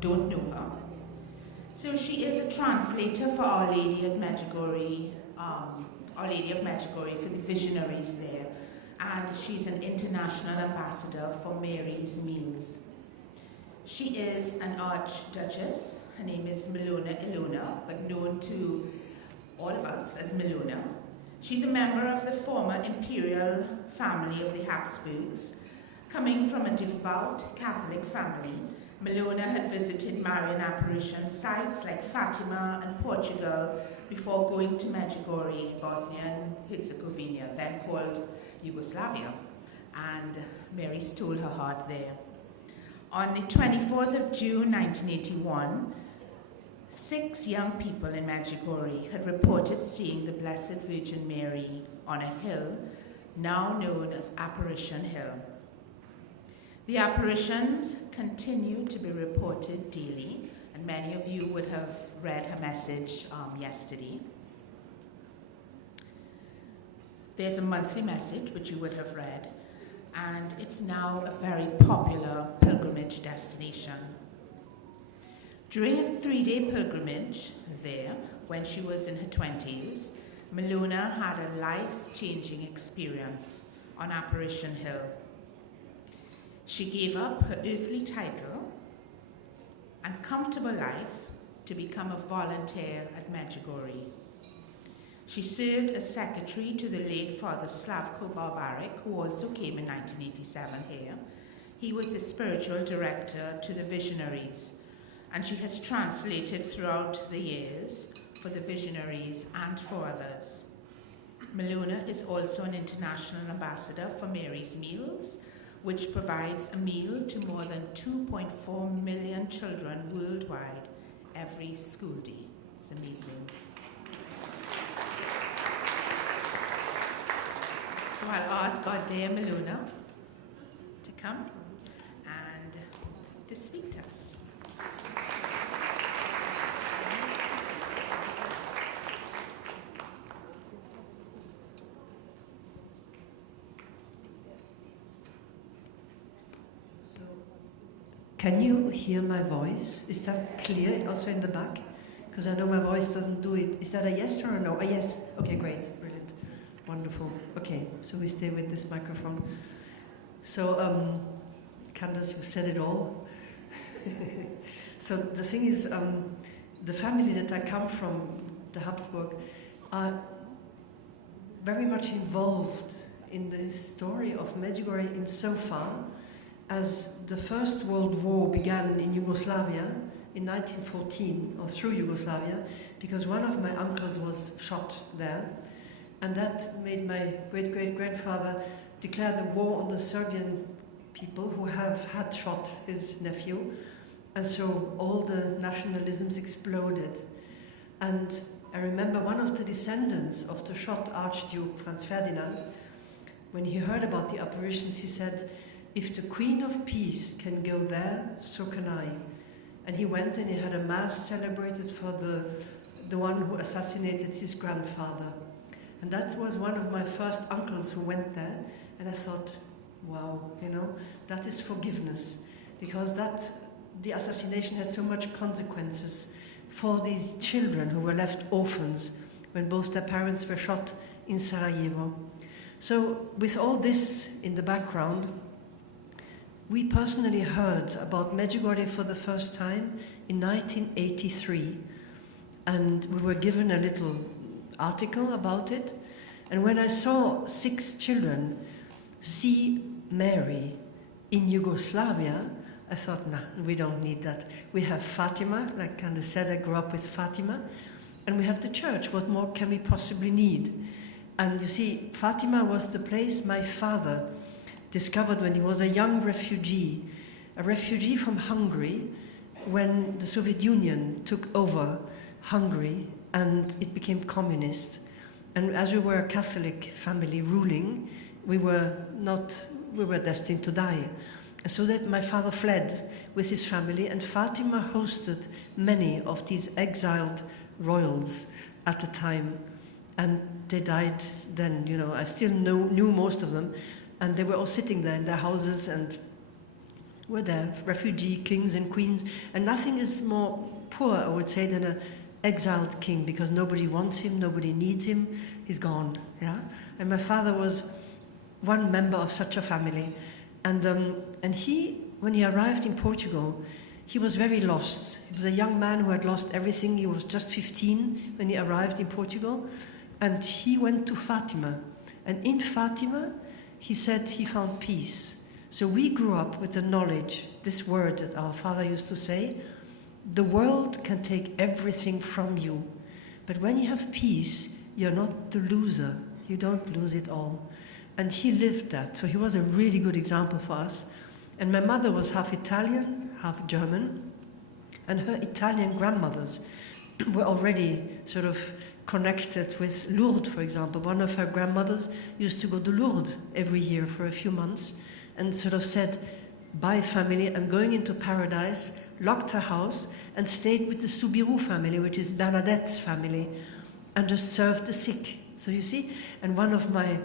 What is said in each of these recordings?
don't know her. So she is a translator for Our Lady at Medjugorje, Our Lady of Medjugorje, for the visionaries there. And she's an international ambassador for Mary's Meals. She is an archduchess. Her name is Milona Ilona, but known to all of us as Milona. She's a member of the former imperial family of the Habsburgs. Coming from a devout Catholic family, Milona had visited Marian apparition sites like Fatima and Portugal before going to Medjugorje, Bosnia and Herzegovina, then called Yugoslavia, and Mary stole her heart there. On the 24th of June 1981, 6 young people in Medjugorje had reported seeing the Blessed Virgin Mary on a hill now known as Apparition Hill. The apparitions continue to be reported daily, and many of you would have read her message yesterday. There's a monthly message which you would have read, and it's now a very popular pilgrimage destination. During a 3-day pilgrimage there, when she was in her 20s, Milona had a life-changing experience on Apparition Hill. She gave up her earthly title and comfortable life to become a volunteer at Medjugorje. She served as secretary to the late Father Slavko Barbaric, who also came in 1987 here. He was the spiritual director to the Visionaries, and she has translated throughout the years for the Visionaries and for others. Milona is also an international ambassador for Mary's Meals, which provides a meal to more than 2.4 million children worldwide every school day. It's amazing. So I'll ask our dear Milona to come and to speak to us. Can you hear my voice? Is that clear also in the back? Because I know my voice doesn't do it. Is that a yes or a no? A yes. Okay, great. Brilliant. Wonderful. Okay, so we stay with this microphone. So, Candace, you've said it all. So the thing is, the family that I come from, the Habsburg, are very much involved in the story of Medjugorje insofar as the First World War began in Yugoslavia in 1914, or through Yugoslavia, because one of my uncles was shot there, and that made my great-great-grandfather declare the war on the Serbian people who have had shot his nephew, and so all the nationalisms exploded. And I remember one of the descendants of the shot Archduke Franz Ferdinand, when he heard about the apparitions, he said, "If the Queen of Peace can go there, so can I." And he went and he had a mass celebrated for the one who assassinated his grandfather. And that was one of my first uncles who went there. And I thought, wow, that is forgiveness. Because the assassination had so much consequences for these children who were left orphans when both their parents were shot in Sarajevo. So with all this in the background, we personally heard about Medjugorje for the first time in 1983, and we were given a little article about it. And when I saw 6 children see Mary in Yugoslavia, I thought, nah, we don't need that. We have Fatima, like Candace said, I grew up with Fatima, and we have the church. What more can we possibly need? And you see, Fatima was the place my father discovered when he was a young refugee from Hungary, when the Soviet Union took over Hungary and it became communist. And as we were a Catholic family ruling, we were destined to die. And so that my father fled with his family, and Fatima hosted many of these exiled royals at the time. And they died then, I still knew most of them. And they were all sitting there in their houses, and were there, refugee kings and queens, and nothing is more poor, I would say, than an exiled king, because nobody wants him, nobody needs him, he's gone, yeah? And my father was one member of such a family, and he, when he arrived in Portugal, he was very lost. He was a young man who had lost everything. He was just 15 when he arrived in Portugal, and he went to Fatima, and in Fatima, he said he found peace. So we grew up with the knowledge, this word that our father used to say, the world can take everything from you, but when you have peace, you're not the loser. You don't lose it all. And he lived that, so he was a really good example for us. And my mother was half Italian, half German, and her Italian grandmothers were already sort of connected with Lourdes, for example. One of her grandmothers used to go to Lourdes every year for a few months and sort of said, bye family, I'm going into paradise, locked her house and stayed with the Soubirous family, which is Bernadette's family, and just served the sick. So you see, and one of my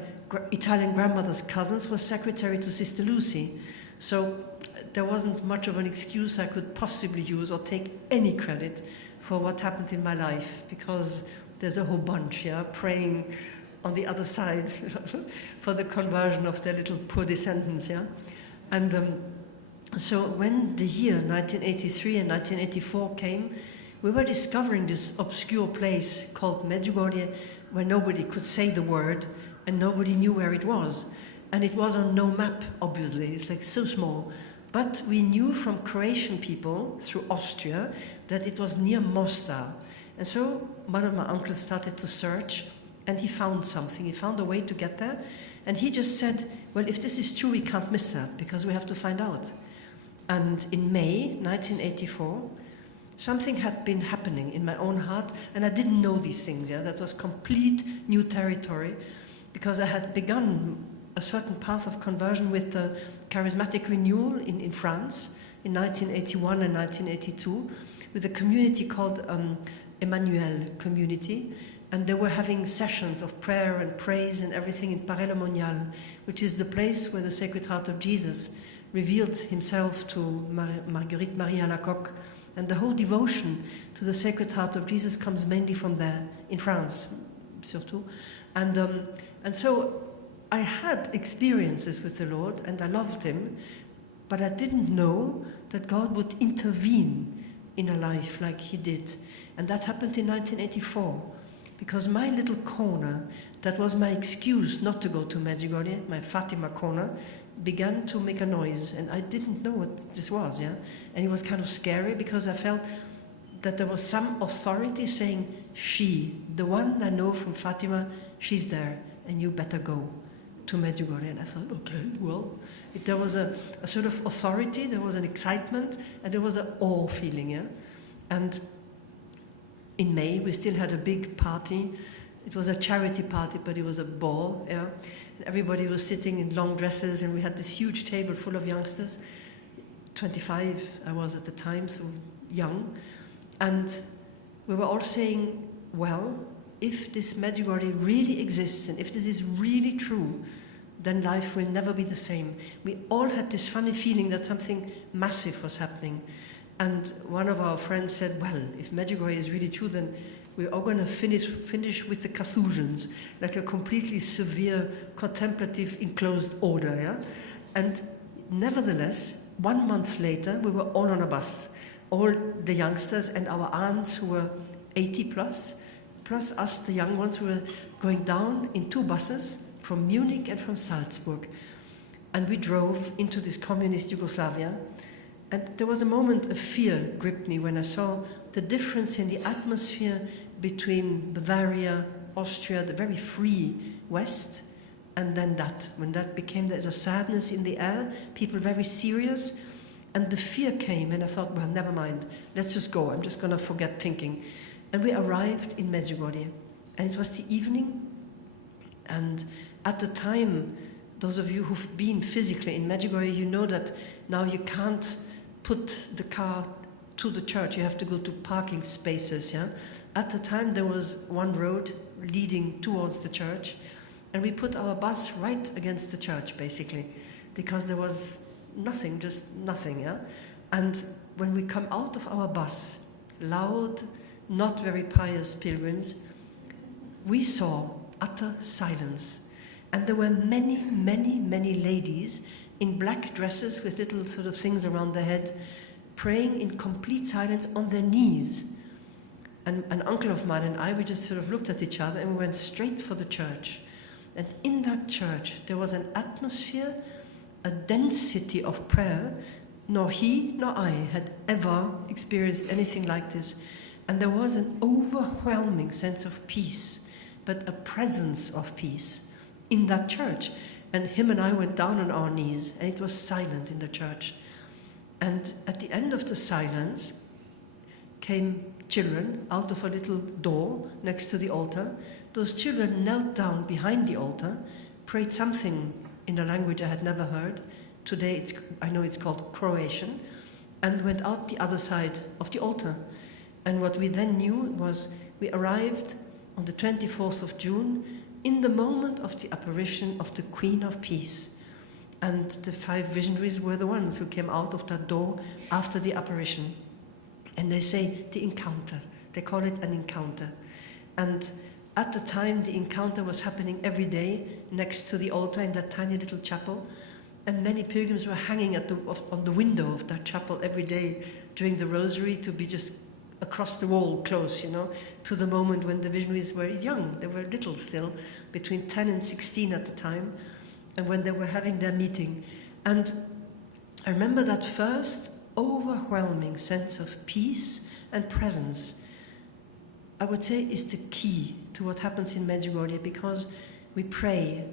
Italian grandmother's cousins was secretary to Sister Lucy. So there wasn't much of an excuse I could possibly use or take any credit for what happened in my life, because there's a whole bunch, yeah, praying on the other side for the conversion of their little poor descendants, yeah. And so when the year 1983 and 1984 came, we were discovering this obscure place called Medjugorje, where nobody could say the word and nobody knew where it was. And it was on no map, obviously, it's like so small. But we knew from Croatian people through Austria that it was near Mostar. And so one of my uncles started to search, and he found something. He found a way to get there. And he just said, well, if this is true, we can't miss that, because we have to find out. And in May 1984, something had been happening in my own heart, and I didn't know these things. Yeah, that was complete new territory, because I had begun a certain path of conversion with the charismatic renewal in France in 1981 and 1982, with a community called Emmanuel Community, and they were having sessions of prayer and praise and everything in Paray-le-Monial, which is the place where the Sacred Heart of Jesus revealed himself to Marguerite Marie Alacoque. And the whole devotion to the Sacred Heart of Jesus comes mainly from there, in France, surtout. And so I had experiences with the Lord, and I loved him, but I didn't know that God would intervene in a life like he did. And that happened in 1984, because my little corner, that was my excuse not to go to Medjugorje, my Fatima corner, began to make a noise, and I didn't know what this was, yeah? And it was kind of scary, because I felt that there was some authority saying, she, the one I know from Fatima, she's there, and you better go to Medjugorje. And I thought, okay, well, there was a sort of authority, there was an excitement, and there was an awe feeling, yeah? And in May, we still had a big party. It was a charity party, but it was a ball, yeah? Everybody was sitting in long dresses, and we had this huge table full of youngsters. 25 I was at the time, so young. And we were all saying, well, if this Medjugorje really exists, and if this is really true, then life will never be the same. We all had this funny feeling that something massive was happening. And one of our friends said, well, if Medjugorje is really true, then we're all going to finish with the Carthusians, like a completely severe, contemplative, enclosed order, yeah? And nevertheless, 1 month later, we were all on a bus. All the youngsters and our aunts who were 80 plus us, the young ones, who were going down in 2 buses from Munich and from Salzburg. And we drove into this communist Yugoslavia. And there was a moment of fear gripped me when I saw the difference in the atmosphere between Bavaria, Austria, the very free West, and then that. When that became, there's a sadness in the air, people very serious, and the fear came, and I thought, well, never mind, let's just go, I'm just going to forget thinking. And we arrived in Medjugorje, and it was the evening, and at the time, those of you who've been physically in Medjugorje, you know that now you can't put the car to the church, you have to go to parking spaces, yeah? At the time, there was one road leading towards the church, and we put our bus right against the church, basically, because there was nothing, just nothing, yeah? And when we come out of our bus, loud, not very pious pilgrims, we saw utter silence. And there were many, many, many ladies in black dresses with little sort of things around their head, praying in complete silence on their knees. And an uncle of mine and I, we just sort of looked at each other and we went straight for the church. And in that church, there was an atmosphere, a density of prayer. Nor he nor I had ever experienced anything like this. And there was an overwhelming sense of peace, but a presence of peace in that church. And him and I went down on our knees, and it was silent in the church. And at the end of the silence came children out of a little door next to the altar. Those children knelt down behind the altar, prayed something in a language I had never heard. Today I know it's called Croatian, and went out the other side of the altar. And what we then knew was we arrived on the 24th of June in the moment of the apparition of the Queen of Peace. And the 5 visionaries were the ones who came out of that door after the apparition. And they say the encounter. They call it an encounter. And at the time, the encounter was happening every day next to the altar in that tiny little chapel. And many pilgrims were hanging on the window of that chapel every day during the rosary to be just across the wall close, to the moment when the visionaries were young. They were little still, between 10 and 16 at the time, and when they were having their meeting. And I remember that first overwhelming sense of peace and presence, I would say, is the key to what happens in Medjugorje, because we pray,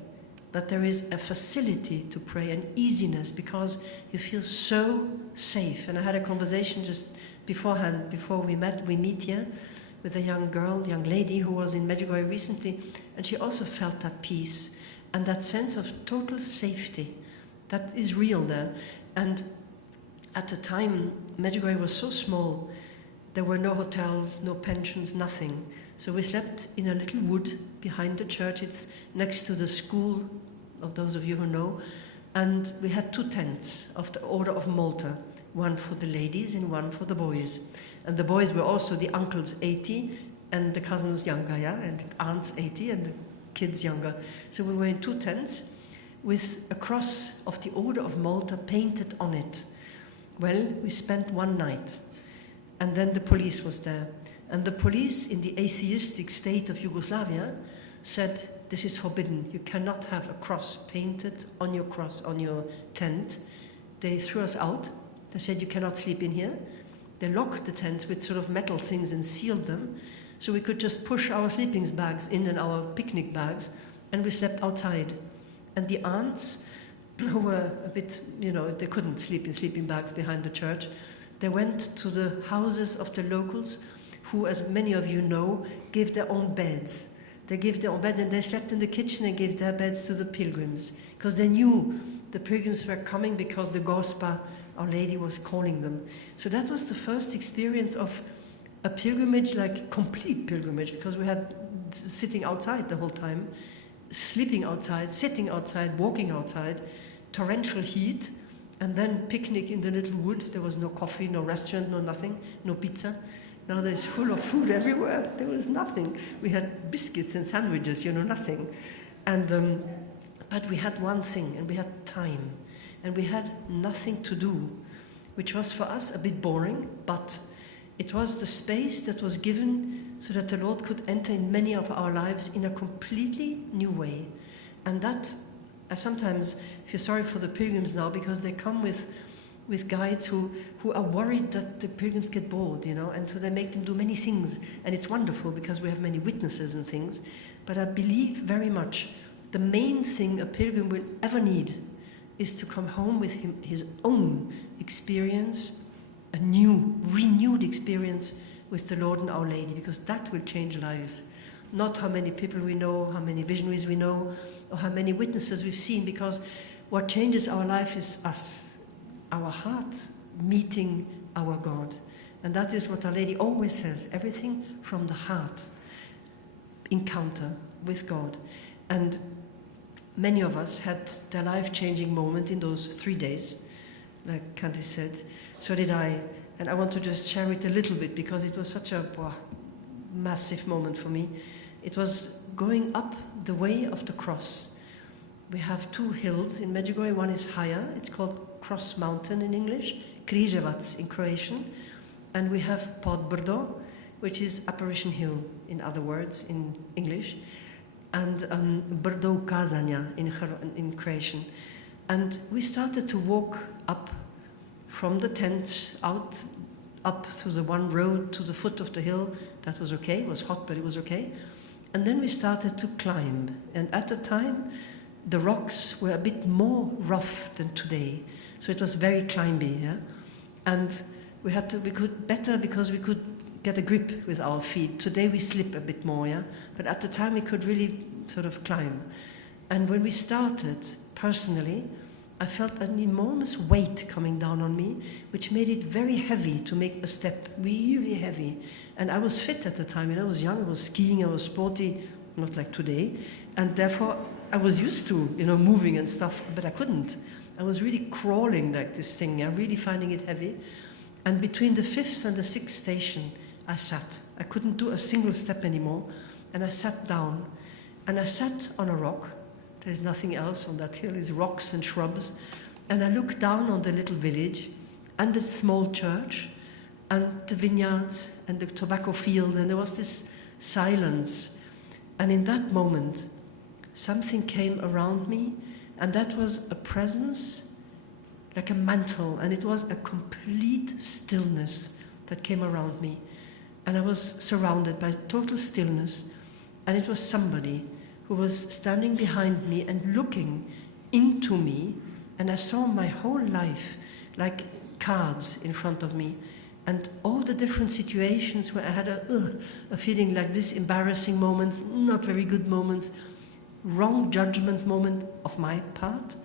but there is a facility to pray, an easiness, because you feel so safe. And I had a conversation just beforehand, before we meet here, with a young lady who was in Medjugorje recently, and she also felt that peace and that sense of total safety that is real there. And at the time, Medjugorje was so small, there were no hotels, no pensions, nothing. So we slept in a little wood behind the church. It's next to the school, of those of you who know. And we had 2 tents of the Order of Malta, one for the ladies and one for the boys. And the boys were also the uncles 80 and the cousins younger, and the aunts 80 and the kids younger. So we were in 2 tents with a cross of the Order of Malta painted on it. Well, we spent 1 night, and then the police was there. And the police in the atheistic state of Yugoslavia said, this is forbidden. You cannot have a cross painted on your tent. They threw us out. They said, you cannot sleep in here. They locked the tents with sort of metal things and sealed them, so we could just push our sleeping bags in and our picnic bags, and we slept outside. And the aunts, who were a bit, they couldn't sleep in sleeping bags behind the church, they went to the houses of the locals, who, as many of you know, gave their own beds. They gave their own beds, and they slept in the kitchen and gave their beds to the pilgrims, because they knew the pilgrims were coming, because the Gospa, Our Lady, was calling them. So that was the first experience of a pilgrimage, like complete pilgrimage, because we had sitting outside the whole time, sleeping outside, sitting outside, walking outside, torrential heat, and then picnic in the little wood. There was no coffee, no restaurant, no nothing, no pizza. Now there's full of food everywhere. There was nothing. We had biscuits and sandwiches, nothing. And but we had one thing, and we had time, and we had nothing to do, which was for us a bit boring, but it was the space that was given so that the Lord could enter in many of our lives in a completely new way. And that, I sometimes feel sorry for the pilgrims now, because they come with guides who are worried that the pilgrims get bored, and so they make them do many things. And it's wonderful because we have many witnesses and things. But I believe very much the main thing a pilgrim will ever need is to come home with his own experience, a new, renewed experience with the Lord and Our Lady, because that will change lives. Not how many people we know, how many visionaries we know, or how many witnesses we've seen, because what changes our life is us, our heart meeting our God. And that is what Our Lady always says, everything from the heart, encounter with God. And many of us had their life-changing moment in those 3 days. like Candice said. So did I. And I want to just share it a little bit because it was such a massive moment for me. It was going up the way of the cross. We have 2 hills in Medjugorje. One is higher. It's called Cross Mountain in English, Križevac in Croatian. And we have Podbrdo, which is Apparition Hill, in other words, in English. And Brdo Kazanja in Croatian. And we started to walk up from the tent up through the one road to the foot of the hill. That was okay. It was hot, but it was okay. And then we started to climb. And at the time, the rocks were a bit more rough than today. So it was very climby, yeah? And we could better because we could get a grip with our feet. Today we slip a bit more, yeah? But at the time we could really sort of climb. And when we started, personally, I felt an enormous weight coming down on me, which made it very heavy to make a step, really heavy. And I was fit at the time, you know, I was young, I was skiing, I was sporty, not like today. And therefore, I was used to, you know, moving and stuff, but I couldn't. I was really crawling like this thing, I'm really finding it heavy. And between the 5th and the 6th station, I sat. I couldn't do a single step anymore. And I sat down. And I sat on a rock. There's nothing else on that hill, it's rocks and shrubs. And I looked down on the little village and the small church and the vineyards and the tobacco field, and there was this silence. And in that moment, something came around me, and that was a presence, like a mantle, and it was a complete stillness that came around me. And I was surrounded by total stillness, and it was somebody who was standing behind me and looking into me, and I saw my whole life like cards in front of me, and all the different situations where I had a feeling like this, embarrassing moments, not very good moments, wrong judgment moment of my part.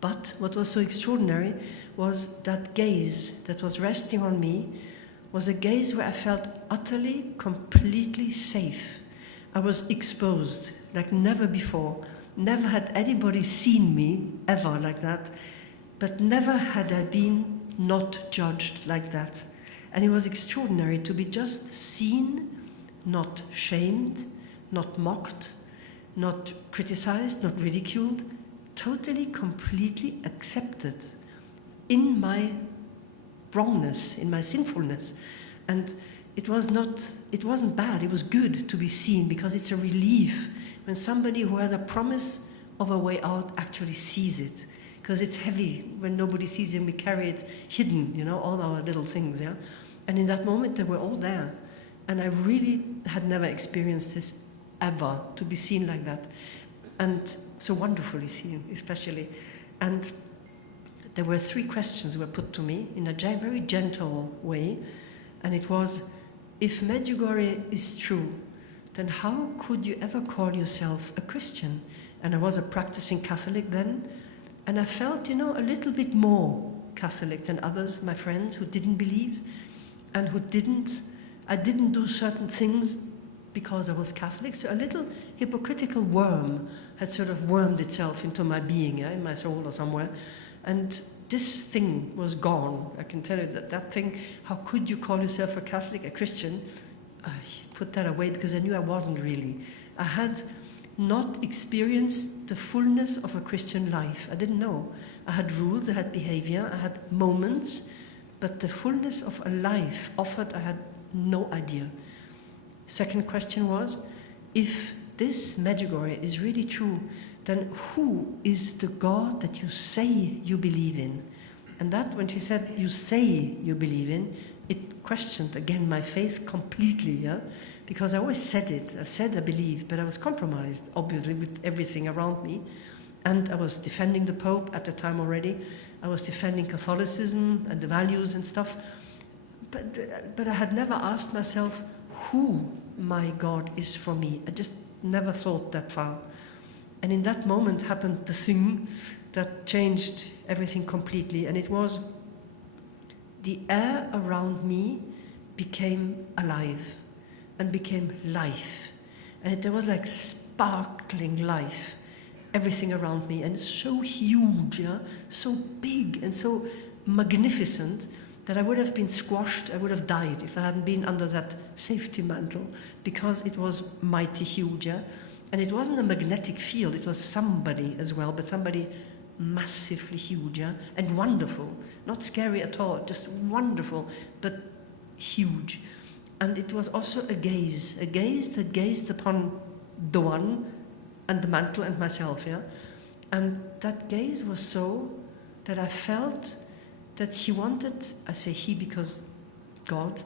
But what was so extraordinary was that gaze that was resting on me was a gaze where I felt utterly, completely safe. I was exposed like never before. Never had anybody seen me ever like that, but never had I been not judged like that. And it was extraordinary to be just seen, not shamed, not mocked, not criticized, not ridiculed, totally, completely accepted in my wrongness, in my sinfulness. And it wasn't bad, it was good to be seen, because it's a relief when somebody who has a promise of a way out actually sees it. Because it's heavy when nobody sees it, and we carry it hidden, you know, all our little things, yeah? And in that moment, they were all there. And I really had never experienced this ever, to be seen like that. And so wonderfully seen, especially. And there were 3 questions that were put to me in a very gentle way. And it was, if Medjugorje is true, then how could you ever call yourself a Christian? And I was a practicing Catholic then. And I felt, you know, a little bit more Catholic than others, my friends, who didn't believe and I didn't do certain things because I was Catholic. So a little hypocritical worm had sort of wormed itself into my being, yeah, in my soul or somewhere. And this thing was gone. I can tell you that thing, how could you call yourself a Catholic, a Christian? I put that away because I knew I wasn't really. I had not experienced the fullness of a Christian life. I didn't know. I had rules, I had behavior, I had moments, but the fullness of a life offered, I had no idea. Second question was, if this Medjugorje is really true, then who is the God that you say you believe in? And that, when she said, you say you believe in, it questioned again my faith completely, yeah? Because I always said it. I said I believe, but I was compromised, obviously, with everything around me. And I was defending the Pope at the time already. I was defending Catholicism and the values and stuff. But I had never asked myself who my God is for me. I just never thought that far. And in that moment happened the thing that changed everything completely. And it was the air around me became alive and became life. And there was like sparkling life. everything around me, and it's so huge, yeah, so big and so magnificent that I would have been squashed, I would have died if I hadn't been under that safety mantle, because it was mighty huge, yeah? And it wasn't a magnetic field, it was somebody as well, but somebody massively huge, yeah? And wonderful, not scary at all, just wonderful, but huge. And it was also a gaze that gazed upon the one and the mantle and myself, yeah? And that gaze was so that I felt that he wanted, I say he because God,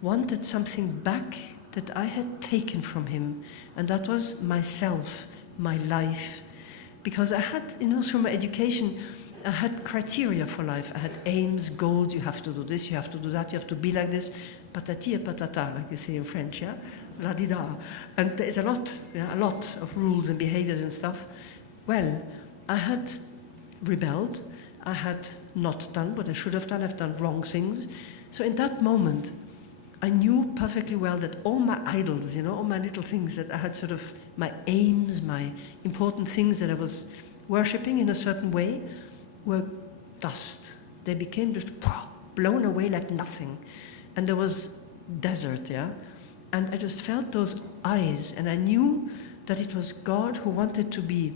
wanted something back that I had taken from him. And that was myself, my life. Because I had, through my education, I had criteria for life. I had aims, goals, you have to do this, you have to do that, you have to be like this. Patati et patata, like you say in French, yeah? La-di-da. And there's a lot of rules and behaviors and stuff. Well, I had rebelled. I had not done what I should have done. I've done wrong things. So in that moment, I knew perfectly well that all my idols, all my little things that I had sort of, my aims, my important things that I was worshipping in a certain way, were dust. They became just blown away like nothing. And there was desert, yeah? And I just felt those eyes, and I knew that it was God who wanted to be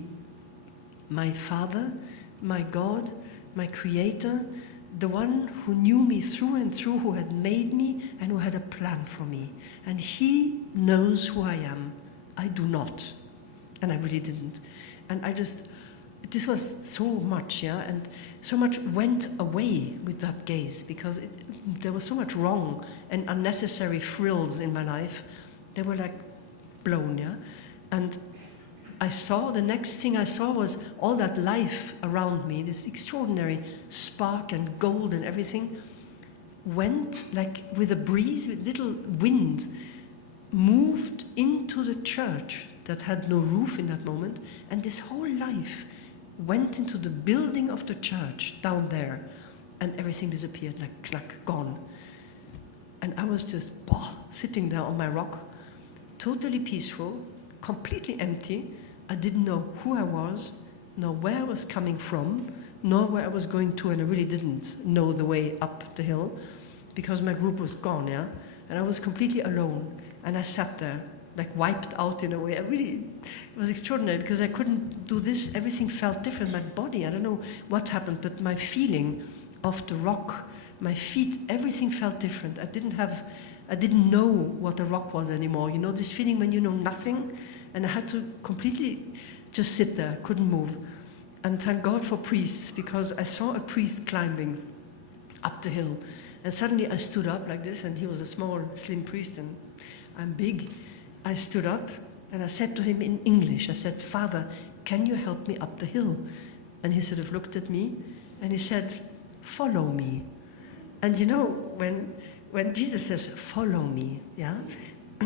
my Father, my God, my Creator, the one who knew me through and through, who had made me and who had a plan for me. And he knows who I am. I do not. And I really didn't. And this was so much, yeah, and so much went away with that gaze, because there was so much wrong and unnecessary frills in my life. They were like blown, yeah. And the next thing I saw was all that life around me, this extraordinary spark and gold and everything, went like with a breeze, with little wind, moved into the church that had no roof in that moment, and this whole life went into the building of the church down there, and everything disappeared, like gone. And I was just sitting there on my rock, totally peaceful, completely empty. I didn't know who I was, nor where I was coming from, nor where I was going to, and I really didn't know the way up the hill, because my group was gone, yeah? And I was completely alone, and I sat there, like wiped out in a way. It was extraordinary, because I couldn't do this. Everything felt different. My body, I don't know what happened, but my feeling of the rock, my feet, everything felt different. I didn't know what a rock was anymore. This feeling when you know nothing, and I had to completely just sit there, couldn't move. And thank God for priests, because I saw a priest climbing up the hill. And suddenly I stood up like this, and he was a small, slim priest, and I'm big. I stood up, and I said to him in English, I said, "Father, can you help me up the hill?" And he sort of looked at me, and he said, "Follow me." And when Jesus says, "Follow me," yeah,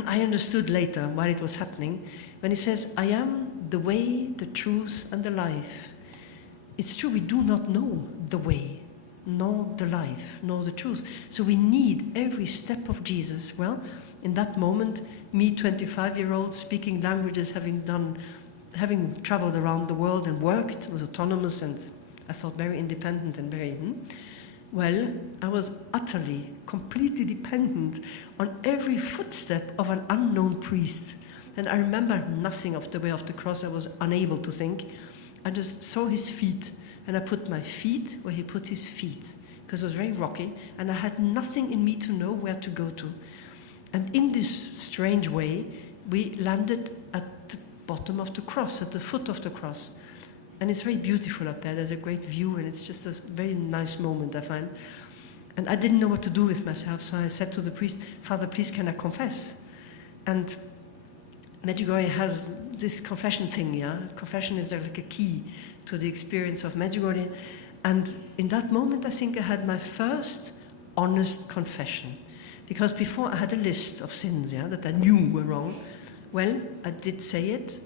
I understood later while it was happening, when he says, "I am the way, the truth, and the life." It's true, we do not know the way, nor the life, nor the truth. So we need every step of Jesus. Well, in that moment, me, 25-year-old, speaking languages, having traveled around the world and worked, was autonomous and I thought very independent and very, well, I was utterly, completely dependent on every footstep of an unknown priest. And I remember nothing of the way of the cross. I was unable to think. I just saw his feet, and I put my feet where he put his feet, because it was very rocky, and I had nothing in me to know where to go to. And in this strange way, we landed at the bottom of the cross, at the foot of the cross. And it's very beautiful up there. There's a great view, and it's just a very nice moment, I find. And I didn't know what to do with myself, so I said to the priest, "Father, please, can I confess?" And Medjugorje has this confession thing, yeah? Confession is like a key to the experience of Medjugorje. And in that moment, I think I had my first honest confession. Because before I had a list of sins, yeah, that I knew were wrong. Well, I did say it,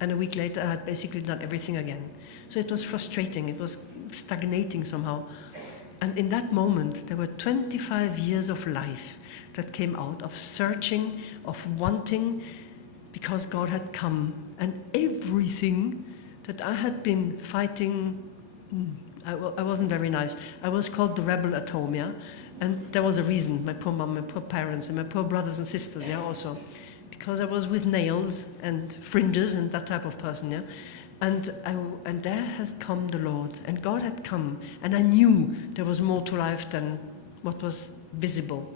and a week later I had basically done everything again. So it was frustrating, it was stagnating somehow. And in that moment, there were 25 years of life that came out, of searching, of wanting, because God had come. And everything that I had been fighting. I wasn't very nice. I was called the rebel at home, yeah? And there was a reason, my poor mom, my poor parents, and my poor brothers and sisters, yeah, also. Because I was with nails and fringes and that type of person, yeah? And there has come the Lord, and God had come, and I knew there was more to life than what was visible.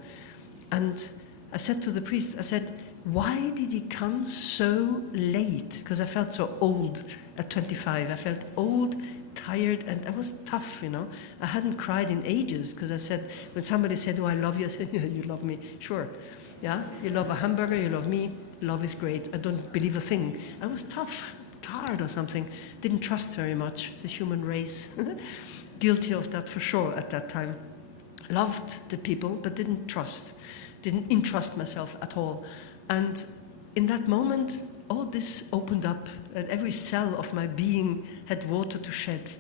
And I said to the priest, I said, why did he come so late? Because I felt so old at 25. I felt old, tired, and I was tough, you know. I hadn't cried in ages, because I said, when somebody said, oh, I love you, I said, yeah, you love me, sure. Yeah, you love a hamburger, you love me, love is great. I don't believe a thing. I was tough, tired or something. Didn't trust very much, the human race. Guilty of that for sure at that time. Loved the people, but didn't trust. Didn't entrust myself at all. And in that moment, all this opened up, and every cell of my being had water to shed.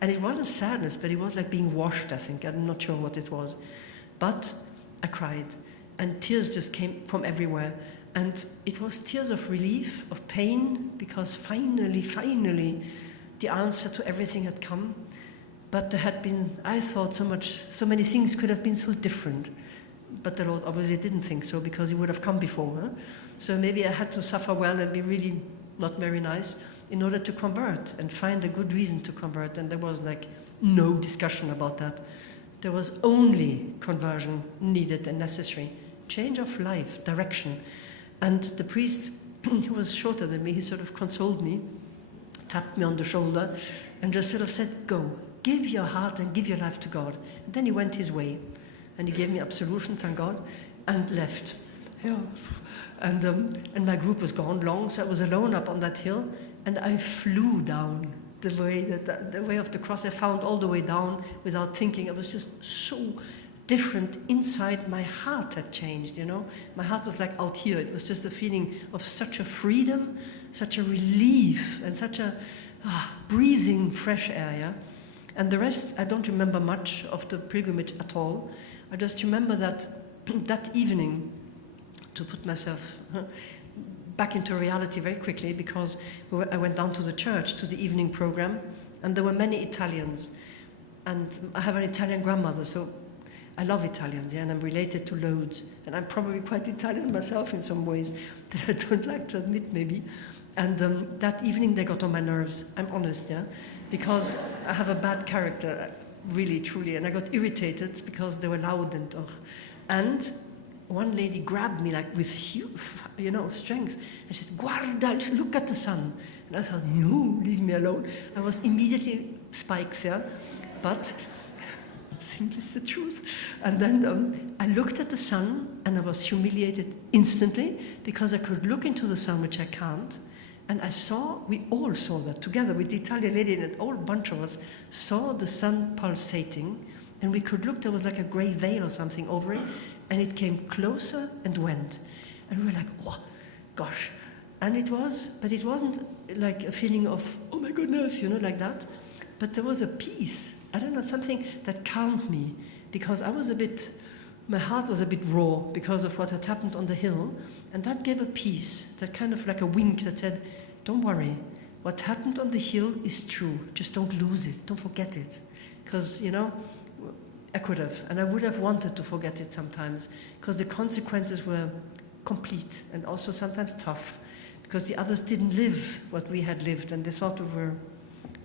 And it wasn't sadness, but it was like being washed, I think. I'm not sure what it was. But I cried, and tears just came from everywhere. And it was tears of relief, of pain, because finally, the answer to everything had come. But there had been, I thought, so many things could have been so different. But the Lord obviously didn't think so, because he would have come before. Huh? So maybe I had to suffer well and be really not very nice in order to convert and find a good reason to convert. And there was like no discussion about that. There was only conversion needed and necessary. Change of life, direction. And the priest, who was shorter than me, he sort of consoled me, tapped me on the shoulder, and just sort of said, go, give your heart and give your life to God. And then he went his way. And he gave me absolution, thank God, and left. Yeah. And my group was gone long, so I was alone up on that hill, and I flew down the way of the cross. I found all the way down without thinking. I was just so different inside. My heart had changed, you know. My heart was like out here. It was just a feeling of such a freedom, such a relief, and such a breathing fresh air, yeah? And the rest, I don't remember much of the pilgrimage at all. I just remember that that evening, to put myself back into reality very quickly, because I went down to the church, to the evening program, and there were many Italians. And I have an Italian grandmother, so I love Italians, yeah, and I'm related to loads. And I'm probably quite Italian myself in some ways that I don't like to admit, maybe. And that evening they got on my nerves, I'm honest, yeah, because I have a bad character, really, truly, and I got irritated because they were loud and one lady grabbed me like with huge, you know, strength, and she said, "Guarda, look at the sun." And I thought, "No, leave me alone." I was immediately spikes, yeah, but simply it's the truth. And then I looked at the sun, and I was humiliated instantly because I could look into the sun, which I can't. And we all saw that together with the Italian lady, and a whole bunch of us saw the sun pulsating, and we could look, there was like a grey veil or something over it, and it came closer and went. And we were like, oh, gosh. And it wasn't like a feeling of, oh my goodness, you know, like that. But there was a peace, I don't know, something that calmed me, because my heart was a bit raw because of what had happened on the hill. And that gave a peace, that kind of like a wink that said, don't worry, what happened on the hill is true. Just don't lose it, don't forget it. Because, you know, I could have, and I would have wanted to forget it sometimes, because the consequences were complete and also sometimes tough, because the others didn't live what we had lived, and they thought we were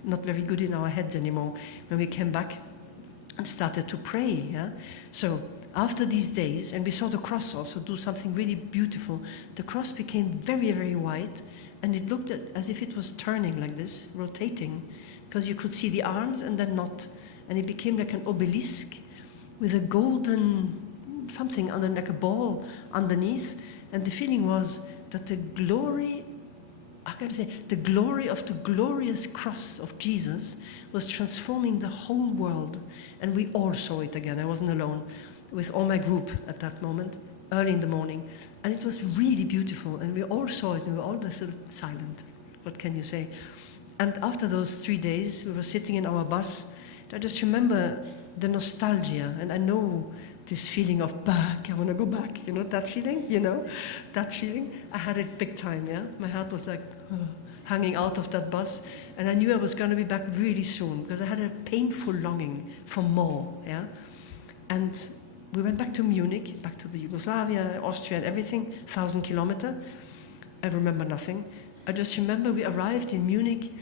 not very good in our heads anymore when we came back and started to pray. Yeah? So after these days, and we saw the cross also do something really beautiful, the cross became very, very white, and it looked as if it was turning like this, rotating, because you could see the arms and then not. And it became like an obelisk with a golden something under, like a ball underneath. And the feeling was that the glory of the glorious cross of Jesus was transforming the whole world. And we all saw it again. I wasn't alone, with all my group at that moment, early in the morning. And it was really beautiful. And we all saw it, and we were all sort of silent. What can you say? And after those 3 days, we were sitting in our bus. I just remember the nostalgia, and I know this feeling of back, I want to go back, you know, that feeling, I had it big time, yeah? My heart was like, hanging out of that bus. And I knew I was going to be back really soon because I had a painful longing for more. Yeah? And we went back to Munich, back to the Yugoslavia, Austria and everything, 1,000 kilometers. I remember nothing. I just remember we arrived in Munich.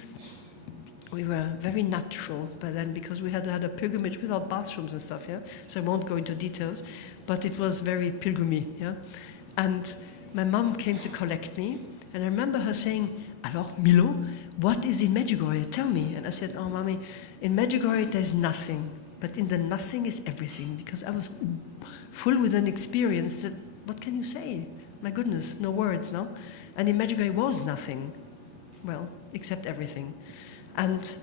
We were very natural by then because we had a pilgrimage without bathrooms and stuff, yeah? So I won't go into details, but it was very pilgrimy, yeah? And my mom came to collect me, and I remember her saying, "Alors, Milo, what is in Medjugorje? Tell me." And I said, "Oh, mommy, in Medjugorje there's nothing, but in the nothing is everything," because I was full with an experience that, what can you say? My goodness, no words, no? And in Medjugorje was nothing, well, except everything. And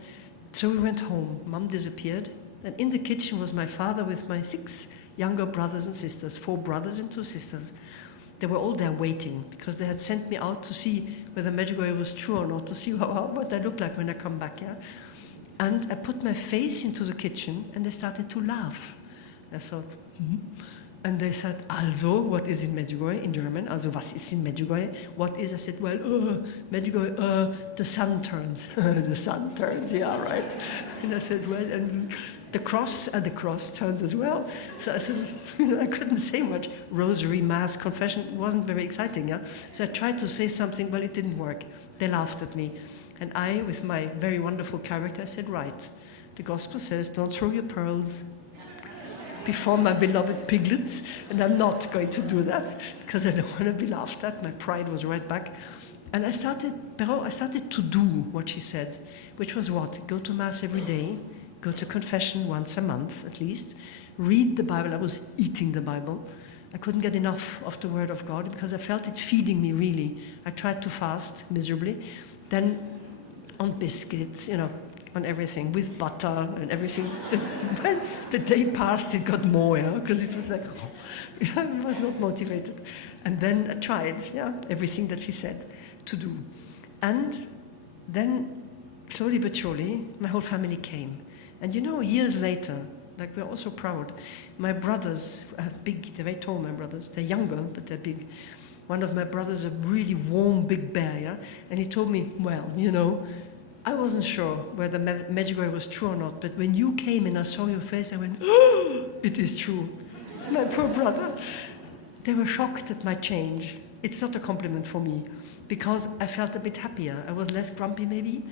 so we went home. Mom disappeared. And in the kitchen was my father with my 6 younger brothers and sisters, 4 brothers and 2 sisters. They were all there waiting because they had sent me out to see whether Medjugorje was true or not, to see what I look like when I come back. Yeah? And I put my face into the kitchen and they started to laugh. I thought, And they said, "Also, what is in Medjugorje?" in German. "Also, was ist in Medjugorje?" What is? I said, "Well, Medjugorje, the sun turns." The sun turns, yeah, right. And I said, "Well, and the cross turns as well." So I said, I couldn't say much. Rosary, Mass, confession wasn't very exciting, yeah? So I tried to say something, but it didn't work. They laughed at me. And I, with my very wonderful character, said, "Right, the gospel says, don't throw your pearls before my beloved piglets, and I'm not going to do that because I don't want to be laughed at." My pride was right back. And I started to do what she said, which was what? Go to Mass every day, go to confession once a month at least, read the Bible. I was eating the Bible. I couldn't get enough of the Word of God because I felt it feeding me really. I tried to fast miserably. Then on biscuits, on everything, with butter and everything. When the day passed, it got more, because it was like, I was not motivated. And then I tried, everything that she said to do. And then, slowly but surely, my whole family came. And years later, like we're also proud, my brothers are big, they're very tall, my brothers. They're younger, but they're big. One of my brothers, a really warm, big bear, and he told me, "Well, I wasn't sure whether Medjugorje was true or not, but when you came and I saw your face, I went, oh, it is true." My poor brother. They were shocked at my change. It's not a compliment for me, because I felt a bit happier. I was less grumpy maybe,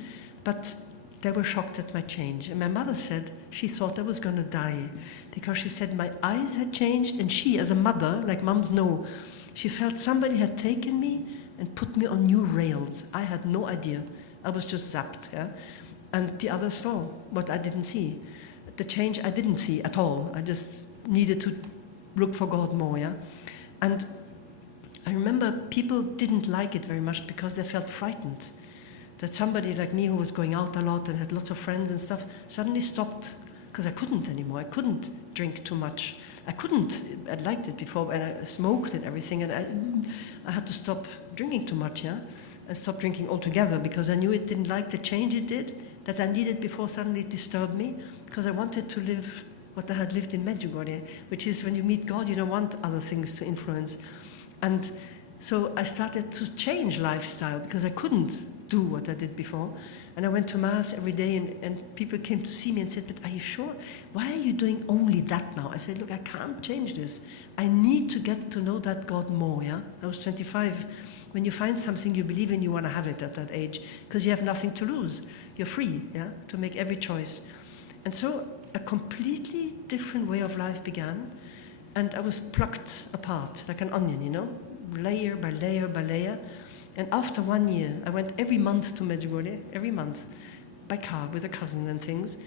but they were shocked at my change. And my mother said she thought I was going to die, because she said my eyes had changed, and she, as a mother, like moms know, she felt somebody had taken me and put me on new rails. I had no idea. I was just zapped, and the others saw what I didn't see. The change I didn't see at all. I just needed to look for God more, And I remember people didn't like it very much because they felt frightened that somebody like me, who was going out a lot and had lots of friends and stuff, suddenly stopped because I couldn't anymore. I couldn't drink too much. I liked it before, and I smoked and everything, and I had to stop drinking too much, I stopped drinking altogether because I knew it didn't like the change it did, that I needed before suddenly it disturbed me, because I wanted to live what I had lived in Medjugorje, which is when you meet God, you don't want other things to influence. And so I started to change lifestyle because I couldn't do what I did before. And I went to Mass every day, and people came to see me and said, "But are you sure? Why are you doing only that now?" I said, "Look, I can't change this. I need to get to know that God more, I was 25. When you find something you believe in, you want to have it at that age, because you have nothing to lose. You're free, to make every choice. And so a completely different way of life began, and I was plucked apart like an onion, layer by layer by layer. And after 1 year, I went every month to Medjugorje, every month, by car with a cousin and things.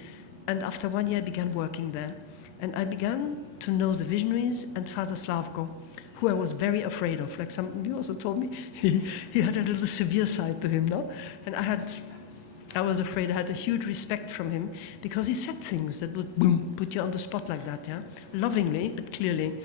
And after 1 year, I began working there. And I began to know the visionaries and Father Slavko, who I was very afraid of. Like you also told me, he had a little severe side to him, no? And I was afraid. I had a huge respect from him, because he said things that would, boom, put you on the spot like that, lovingly, but clearly.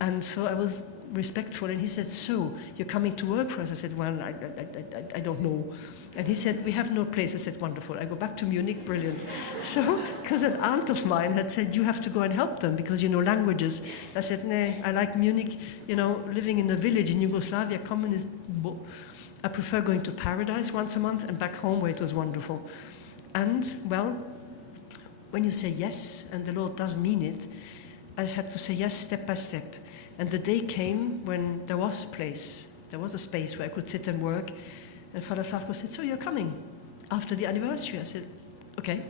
And so I was respectful, and he said, "So, you're coming to work for us?" I said, "Well, I don't know." And he said, "We have no place." I said, "Wonderful. I go back to Munich, brilliant." So, because an aunt of mine had said, "You have to go and help them because you know languages." I said, "Nah, I like Munich, living in a village in Yugoslavia, communist." I prefer going to paradise once a month and back home where it was wonderful. And, well, when you say yes, and the Lord does mean it, I had to say yes step by step. And the day came when there was a space where I could sit and work. And Father Slavko said, so you're coming after the anniversary? I said, okay.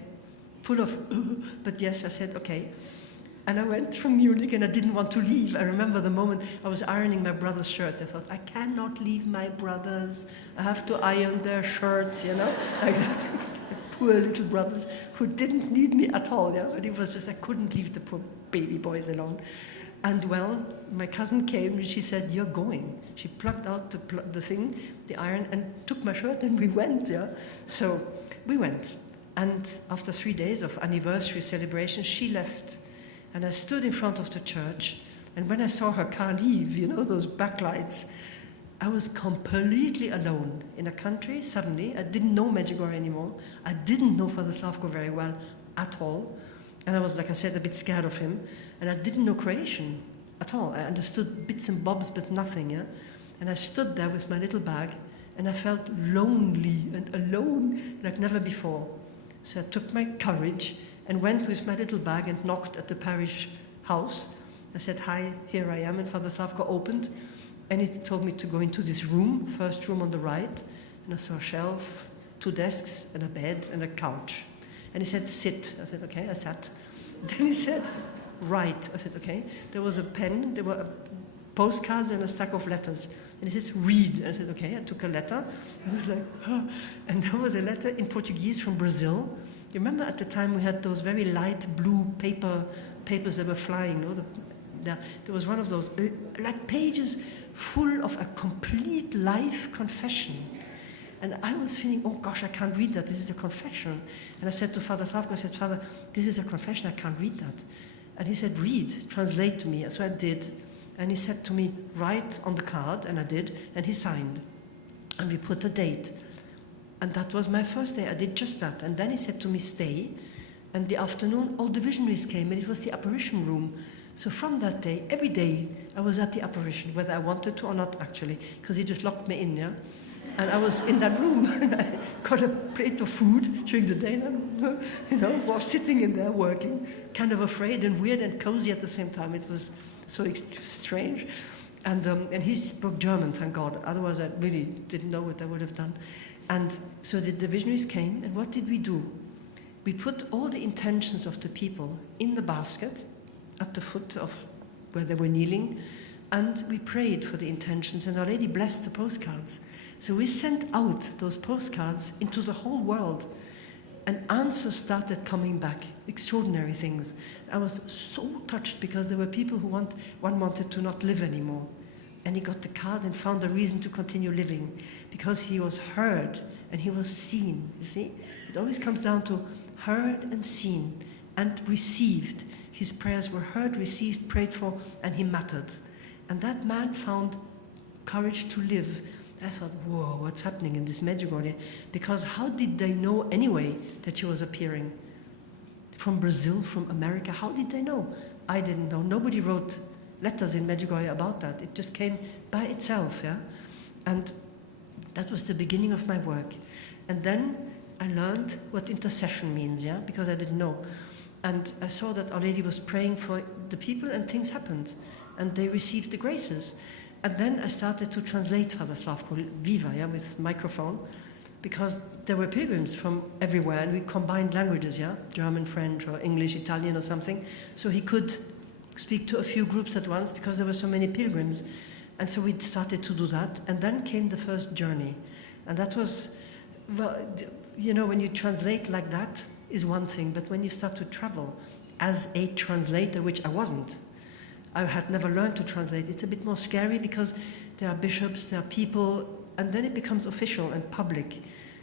Full of, but yes, I said, okay. And I went from Munich and I didn't want to leave. I remember the moment I was ironing my brother's shirts. I thought, I cannot leave my brothers. I have to iron their shirts, you know, like that. Poor little brothers who didn't need me at all, yeah. But it was just, I couldn't leave the poor baby boys alone. And well, my cousin came and she said, you're going. She plucked out the iron, and took my shirt and we went, yeah. So we went. And after 3 days of anniversary celebration, she left. And I stood in front of the church, and when I saw her car leave, you know, those backlights, I was completely alone in a country, suddenly. I didn't know Medjugorje anymore. I didn't know Father Slavko very well at all. And I was, like I said, a bit scared of him. And I didn't know Croatian at all. I understood bits and bobs, but nothing, yeah? And I stood there with my little bag, and I felt lonely and alone like never before. So I took my courage and went with my little bag and knocked at the parish house. I said, hi, here I am. And Father Slavko opened, and he told me to go into this room, first room on the right. And I saw a shelf, 2 desks, and a bed, and a couch. And he said, sit. I said, okay, I sat. Then he said, write. I said, okay. There was a pen, there were postcards and a stack of letters. And he says, read. And I said, okay. I took a letter. I was like, oh. And there was a letter in Portuguese from Brazil. You remember at the time we had those very light blue papers that were flying, no? There was one of those, like pages full of a complete life confession. And I was feeling, oh gosh, I can't read that. This is a confession. And I said to Father Slavko, I said, Father, this is a confession. I can't read that. And he said, read, translate to me. So I did. And he said to me, write on the card. And I did. And he signed. And we put a date. And that was my first day. I did just that. And then he said to me, stay. And the afternoon, all the visionaries came, and it was the apparition room. So from that day, every day, I was at the apparition, whether I wanted to or not, actually, because he just locked me in, yeah? And I was in that room, and I got a plate of food during the day, and, you know, was sitting in there working, kind of afraid and weird and cozy at the same time. It was so strange. And he spoke German, thank God. Otherwise, I really didn't know what I would have done. And so the visionaries came, and what did we do? We put all the intentions of the people in the basket at the foot of where they were kneeling, and we prayed for the intentions and already blessed the postcards. So we sent out those postcards into the whole world, and answers started coming back, extraordinary things. I was so touched because there were people one wanted to not live anymore. And he got the card and found a reason to continue living because he was heard and he was seen, you see? It always comes down to heard and seen and received. His prayers were heard, received, prayed for, and he mattered. And that man found courage to live. I thought, whoa, what's happening in this Medjugorje? Because how did they know anyway that he was appearing? From Brazil, from America, how did they know? I didn't know. Nobody wrote letters in Medjugorje about that. It just came by itself, yeah? And that was the beginning of my work. And then I learned what intercession means, yeah? Because I didn't know. And I saw that Our Lady was praying for the people and things happened. And they received the graces. And then I started to translate Father Slavko Viva, yeah, with microphone, because there were pilgrims from everywhere, and we combined languages, yeah? German, French, or English, Italian, or something. So he could speak to a few groups at once because there were so many pilgrims. And so we started to do that. And then came the first journey. And that was, well, you know, when you translate like that is one thing, but when you start to travel as a translator, which I wasn't, I had never learned to translate, it's a bit more scary because there are bishops, there are people, and then it becomes official and public.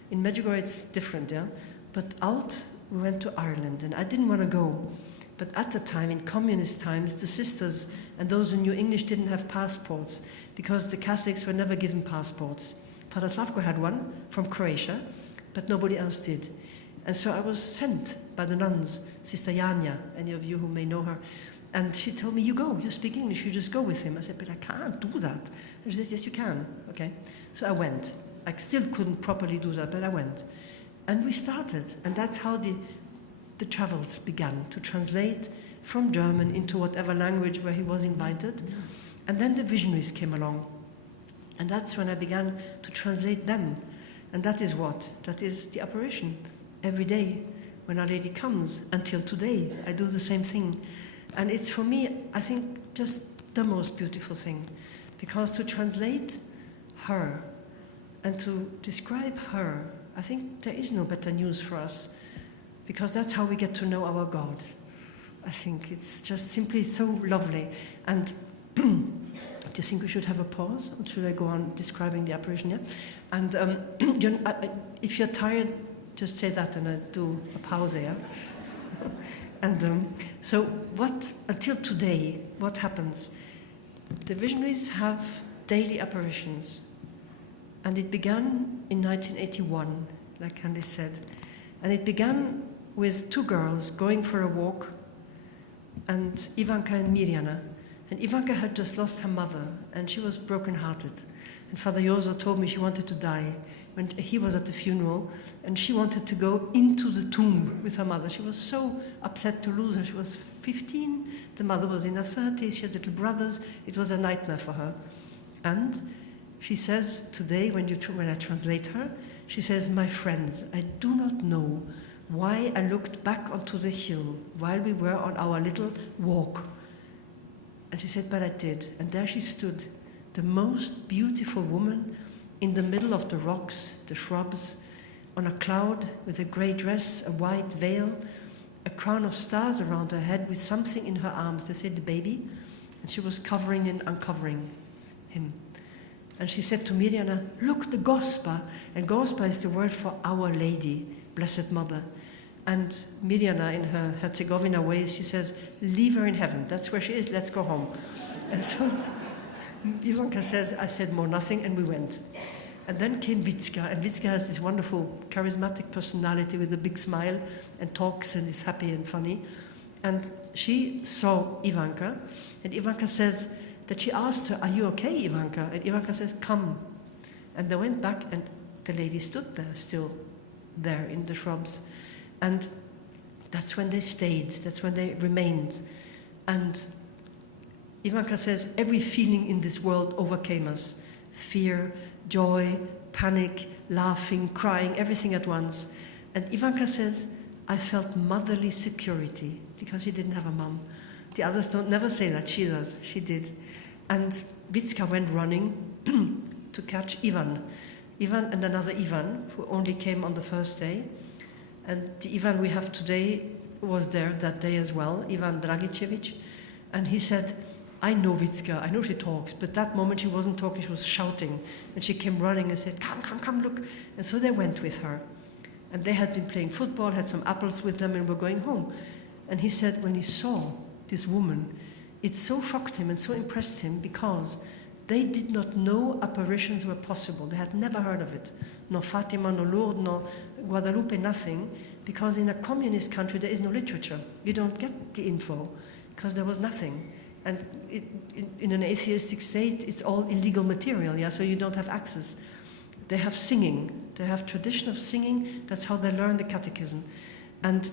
In Medjugorje it's different, yeah? But out, we went to Ireland, and I didn't want to go. But at the time, in communist times, the sisters and those who knew English didn't have passports because the Catholics were never given passports. Father Slavko had one from Croatia, but nobody else did. And so I was sent by the nuns, Sister Janja, any of you who may know her, and she told me, you go, you speak English, you just go with him. I said, but I can't do that. And she said, yes, you can, okay. So I went. I still couldn't properly do that, but I went. And we started, and that's how the travels began, to translate from German into whatever language where he was invited. And then the visionaries came along. And that's when I began to translate them. And that is what? That is the apparition. Every day when Our Lady comes, until today, I do the same thing. And it's for me, I think, just the most beautiful thing. Because to translate her and to describe her, I think there is no better news for us. Because that's how we get to know our God. I think it's just simply so lovely. And do you think we should have a pause? Or should I go on describing the apparition? Yeah? And if you're tired, just say that and I'll do a pause, yeah? And so until today, what happens? The visionaries have daily apparitions. And it began in 1981, like Candice said. And it began with two girls going for a walk, and Ivanka and Mirjana. And Ivanka had just lost her mother, and she was broken-hearted. And Father Jozo told me she wanted to die when he was at the funeral, and she wanted to go into the tomb with her mother. She was so upset to lose her. She was 15, the mother was in her 30s, she had little brothers. It was a nightmare for her. And she says today, when I translate her, she says, "My friends, I do not know why I looked back onto the hill while we were on our little walk." And she said, "But I did." And there she stood, the most beautiful woman in the middle of the rocks, the shrubs, on a cloud with a grey dress, a white veil, a crown of stars around her head with something in her arms. They said the baby. And she was covering and uncovering him. And she said to Mirjana, "Look, the Gospa." And Gospa is the word for Our Lady, Blessed Mother. And Mirjana, in her Herzegovina ways, she says, "Leave her in heaven. That's where she is. Let's go home." And so Ivanka says, "I said more nothing," and we went. And then came Vitska, and Vitska has this wonderful, charismatic personality with a big smile and talks and is happy and funny. And she saw Ivanka, and Ivanka says that she asked her, "Are you okay, Ivanka?" And Ivanka says, "Come." And they went back, and the lady stood there, still there in the shrubs. And that's when they stayed, that's when they remained. And Ivanka says, every feeling in this world overcame us. Fear, joy, panic, laughing, crying, everything at once. And Ivanka says, I felt motherly security, because she didn't have a mom. The others don't never say that, she does, she did. And Vitska went running to catch Ivan and another Ivan, who only came on the first day. And the Ivan we have today was there that day as well, Ivan Dragicevic. And he said, "I know Vitska, I know she talks," but that moment she wasn't talking, she was shouting. And she came running and said, come, look. And so they went with her. And they had been playing football, had some apples with them, and were going home. And he said, when he saw this woman, it so shocked him and so impressed him, because they did not know apparitions were possible. They had never heard of it. No Fatima, no Lourdes, no Guadalupe, nothing. Because in a communist country, there is no literature. You don't get the info, because there was nothing. And in an atheistic state, it's all illegal material, yeah, so you don't have access. They have singing. They have tradition of singing. That's how they learn the catechism. And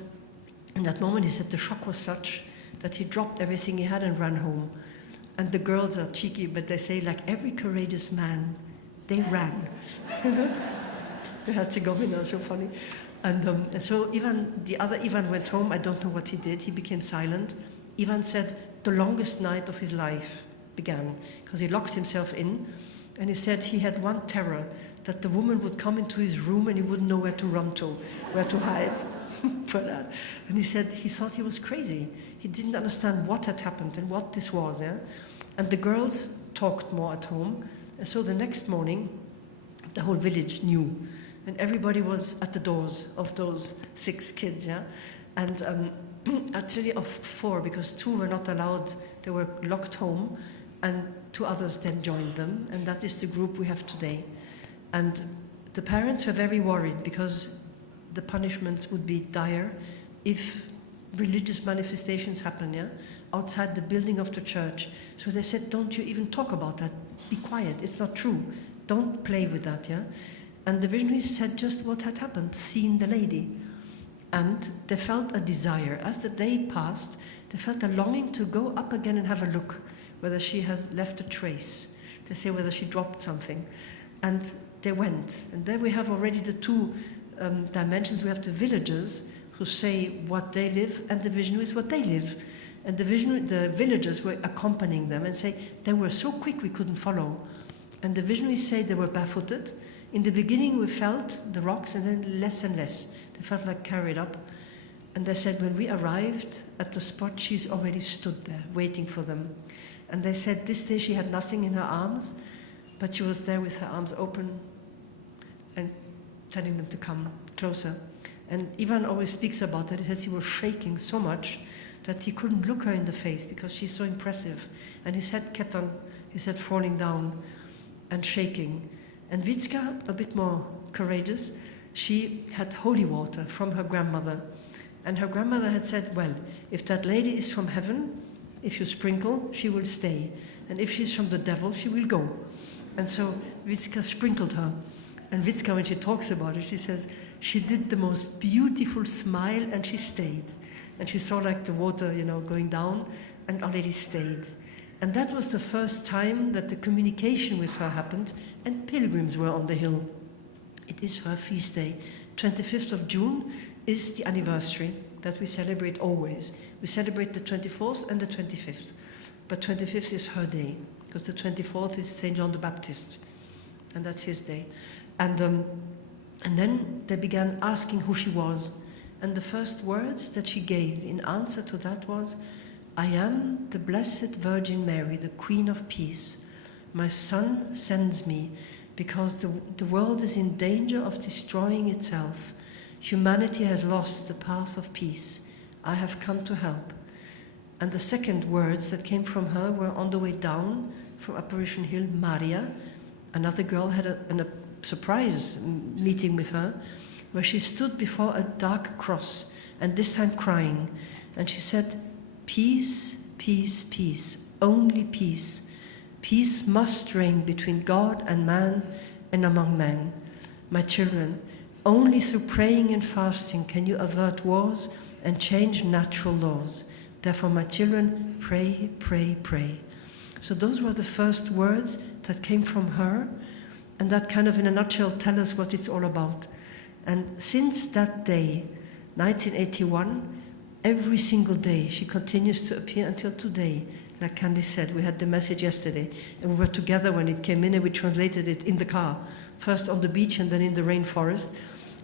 in that moment, he said the shock was such that he dropped everything he had and ran home. And the girls are cheeky, but they say, like every courageous man, they ran. The Herzegovina is so funny. And so the other Ivan went home. I don't know what he did. He became silent. Ivan said the longest night of his life began, because he locked himself in. And he said he had one terror, that the woman would come into his room and he wouldn't know where to run to, where to hide for that. And he said he thought he was crazy. He didn't understand what had happened and what this was. Yeah? And the girls talked more at home. And so the next morning, the whole village knew. And everybody was at the doors of those 6 kids. Yeah? And actually of 4, because 2 were not allowed. They were locked home. And 2 others then joined them. And that is the group we have today. And the parents were very worried, because the punishments would be dire if religious manifestations happen, yeah, outside the building of the church. So they said, don't you even talk about that. Be quiet. It's not true. Don't play with that, yeah. And the visionaries said just what had happened, seen the lady. And they felt a desire. As the day passed, they felt a longing to go up again and have a look, whether she has left a trace. They say whether she dropped something. And they went. And there we have already the two dimensions. We have the villagers who say what they live, and the visionaries what they live. And the villagers were accompanying them and say they were so quick we couldn't follow. And the visionaries say they were barefooted. In the beginning we felt the rocks, and then less and less. They felt like carried up. And they said when we arrived at the spot, she's already stood there waiting for them. And they said this day she had nothing in her arms, but she was there with her arms open and telling them to come closer. And Ivan always speaks about that. He says he was shaking so much that he couldn't look her in the face because she's so impressive. And his head kept on, his head falling down and shaking. And Vitska, a bit more courageous, she had holy water from her grandmother. And her grandmother had said, well, if that lady is from heaven, if you sprinkle, she will stay. And if she's from the devil, she will go. And so Vitska sprinkled her. And Vitska, when she talks about it, she says, she did the most beautiful smile and she stayed. And she saw like the water, going down, and Our Lady stayed. And that was the first time that the communication with her happened, and pilgrims were on the hill. It is her feast day. 25th of June is the anniversary that we celebrate always. We celebrate the 24th and the 25th. But 25th is her day, because the 24th is St. John the Baptist, and that's his day. And then they began asking who she was. And the first words that she gave in answer to that was, I am the Blessed Virgin Mary, the Queen of Peace. My Son sends me because the world is in danger of destroying itself. Humanity has lost the path of peace. I have come to help. And the second words that came from her were on the way down from Apparition Hill, Maria. Another girl had a surprise meeting with her, where she stood before a dark cross, and this time crying. And she said, peace, peace, peace, only peace. Peace must reign between God and man and among men. My children, only through praying and fasting can you avert wars and change natural laws. Therefore, my children, pray, pray, pray. So those were the first words that came from her, and that kind of in a nutshell tell us what it's all about. And since that day, 1981, every single day she continues to appear until today. Like Candy said, we had the message yesterday, and we were together when it came in, and we translated it in the car, first on the beach and then in the rainforest,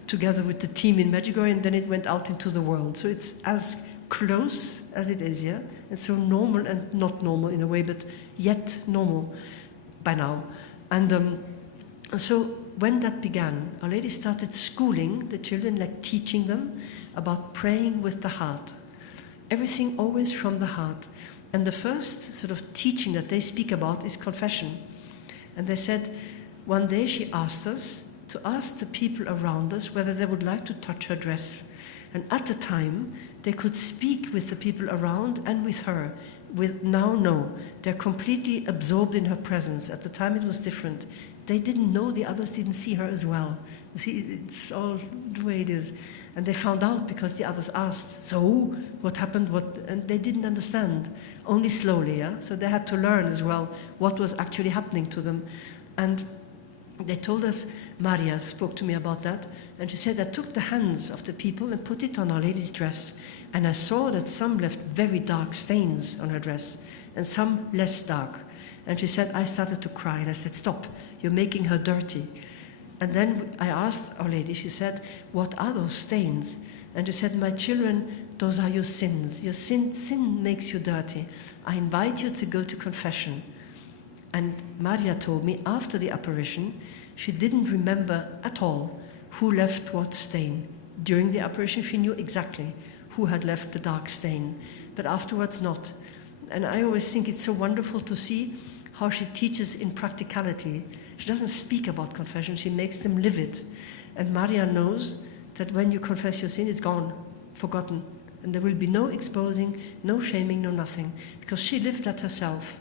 together with the team in Medjugorje, and then it went out into the world. So it's as close as it is, yeah? And so normal and not normal in a way, but yet normal by now. And so when that began, Our Lady started schooling the children, like teaching them about praying with the heart. Everything always from the heart. And the first sort of teaching that they speak about is confession. And they said, one day she asked us to ask the people around us whether they would like to touch her dress. And at the time, they could speak with the people around and with her. Now, no. They're completely absorbed in her presence. At the time, it was different. They didn't know the others didn't see her as well. You see, it's all the way it is. And they found out because the others asked, so what happened? And they didn't understand, only slowly. Yeah? So they had to learn as well what was actually happening to them. And they told us, Maria spoke to me about that, and she said, I took the hands of the people and put it on Our Lady's dress, and I saw that some left very dark stains on her dress, and some less dark. And she said, I started to cry, and I said, stop, you're making her dirty. And then I asked Our Lady, she said, what are those stains? And she said, my children, those are your sins. Your sin makes you dirty. I invite you to go to confession. And Maria told me after the apparition, she didn't remember at all who left what stain. During the apparition, she knew exactly who had left the dark stain, but afterwards not. And I always think it's so wonderful to see how she teaches in practicality. She doesn't speak about confession, she makes them live it. And Maria knows that when you confess your sin, it's gone, forgotten. And there will be no exposing, no shaming, no nothing, because she lived that herself.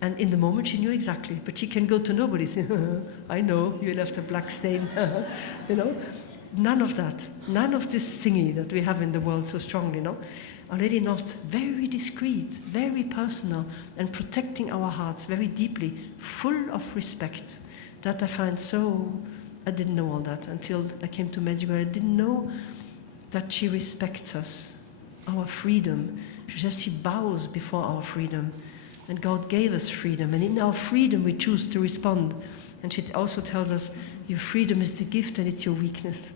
And in the moment she knew exactly, but she can go to nobody saying, I know, you left a black stain, you know. None of that, none of this thingy that we have in the world so strongly, no? Our Lady not, very discreet, very personal, and protecting our hearts very deeply, full of respect. That I find so, I didn't know all that until I came to Medjugorje. I didn't know that she respects us, our freedom. She bows before our freedom. And God gave us freedom, and in our freedom we choose to respond. And she also tells us, your freedom is the gift and it's your weakness,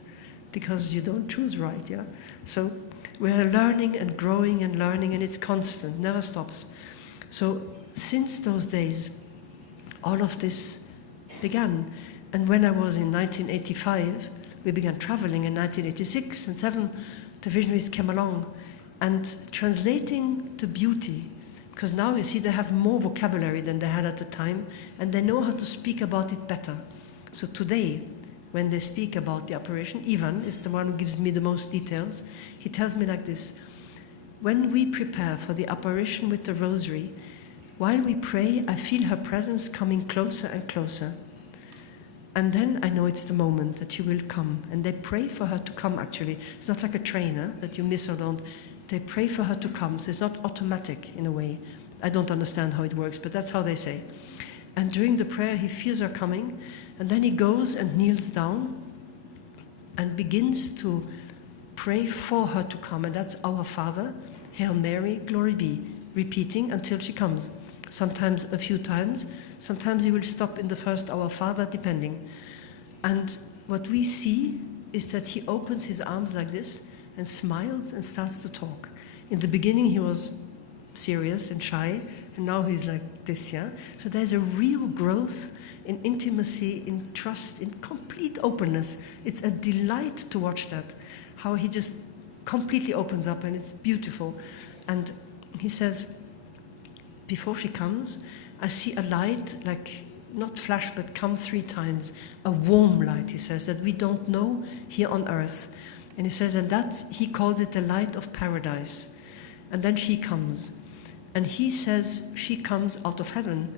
because you don't choose right, yeah? So we're learning and growing and learning, and it's constant, never stops. So since those days, all of this began. And when I was in 1985, we began traveling in 1986, and 7, the visionaries came along, and translating to beauty, because now you see they have more vocabulary than they had at the time, and they know how to speak about it better. So today, when they speak about the apparition, Ivan is the one who gives me the most details. He tells me like this: when we prepare for the apparition with the rosary, while we pray, I feel her presence coming closer and closer. And then I know it's the moment that she will come. And they pray for her to come, actually. It's not like a trainer that you miss or don't. They pray for her to come, so it's not automatic in a way. I don't understand how it works, but that's how they say. And during the prayer, he feels her coming, and then he goes and kneels down and begins to pray for her to come. And that's Our Father, Hail Mary, Glory be, repeating until she comes. Sometimes a few times. Sometimes he will stop in the first Our Father, depending. And what we see is that he opens his arms like this and smiles and starts to talk. In the beginning, he was serious and shy, and now he's like this, yeah? So there's a real growth in intimacy, in trust, in complete openness. It's a delight to watch that, how he just completely opens up, and it's beautiful. And he says, before she comes, I see a light, like not flash, but come 3 times. A warm light, he says, that we don't know here on earth. And he says, and that, he calls it the light of paradise. And then she comes. And he says she comes out of heaven.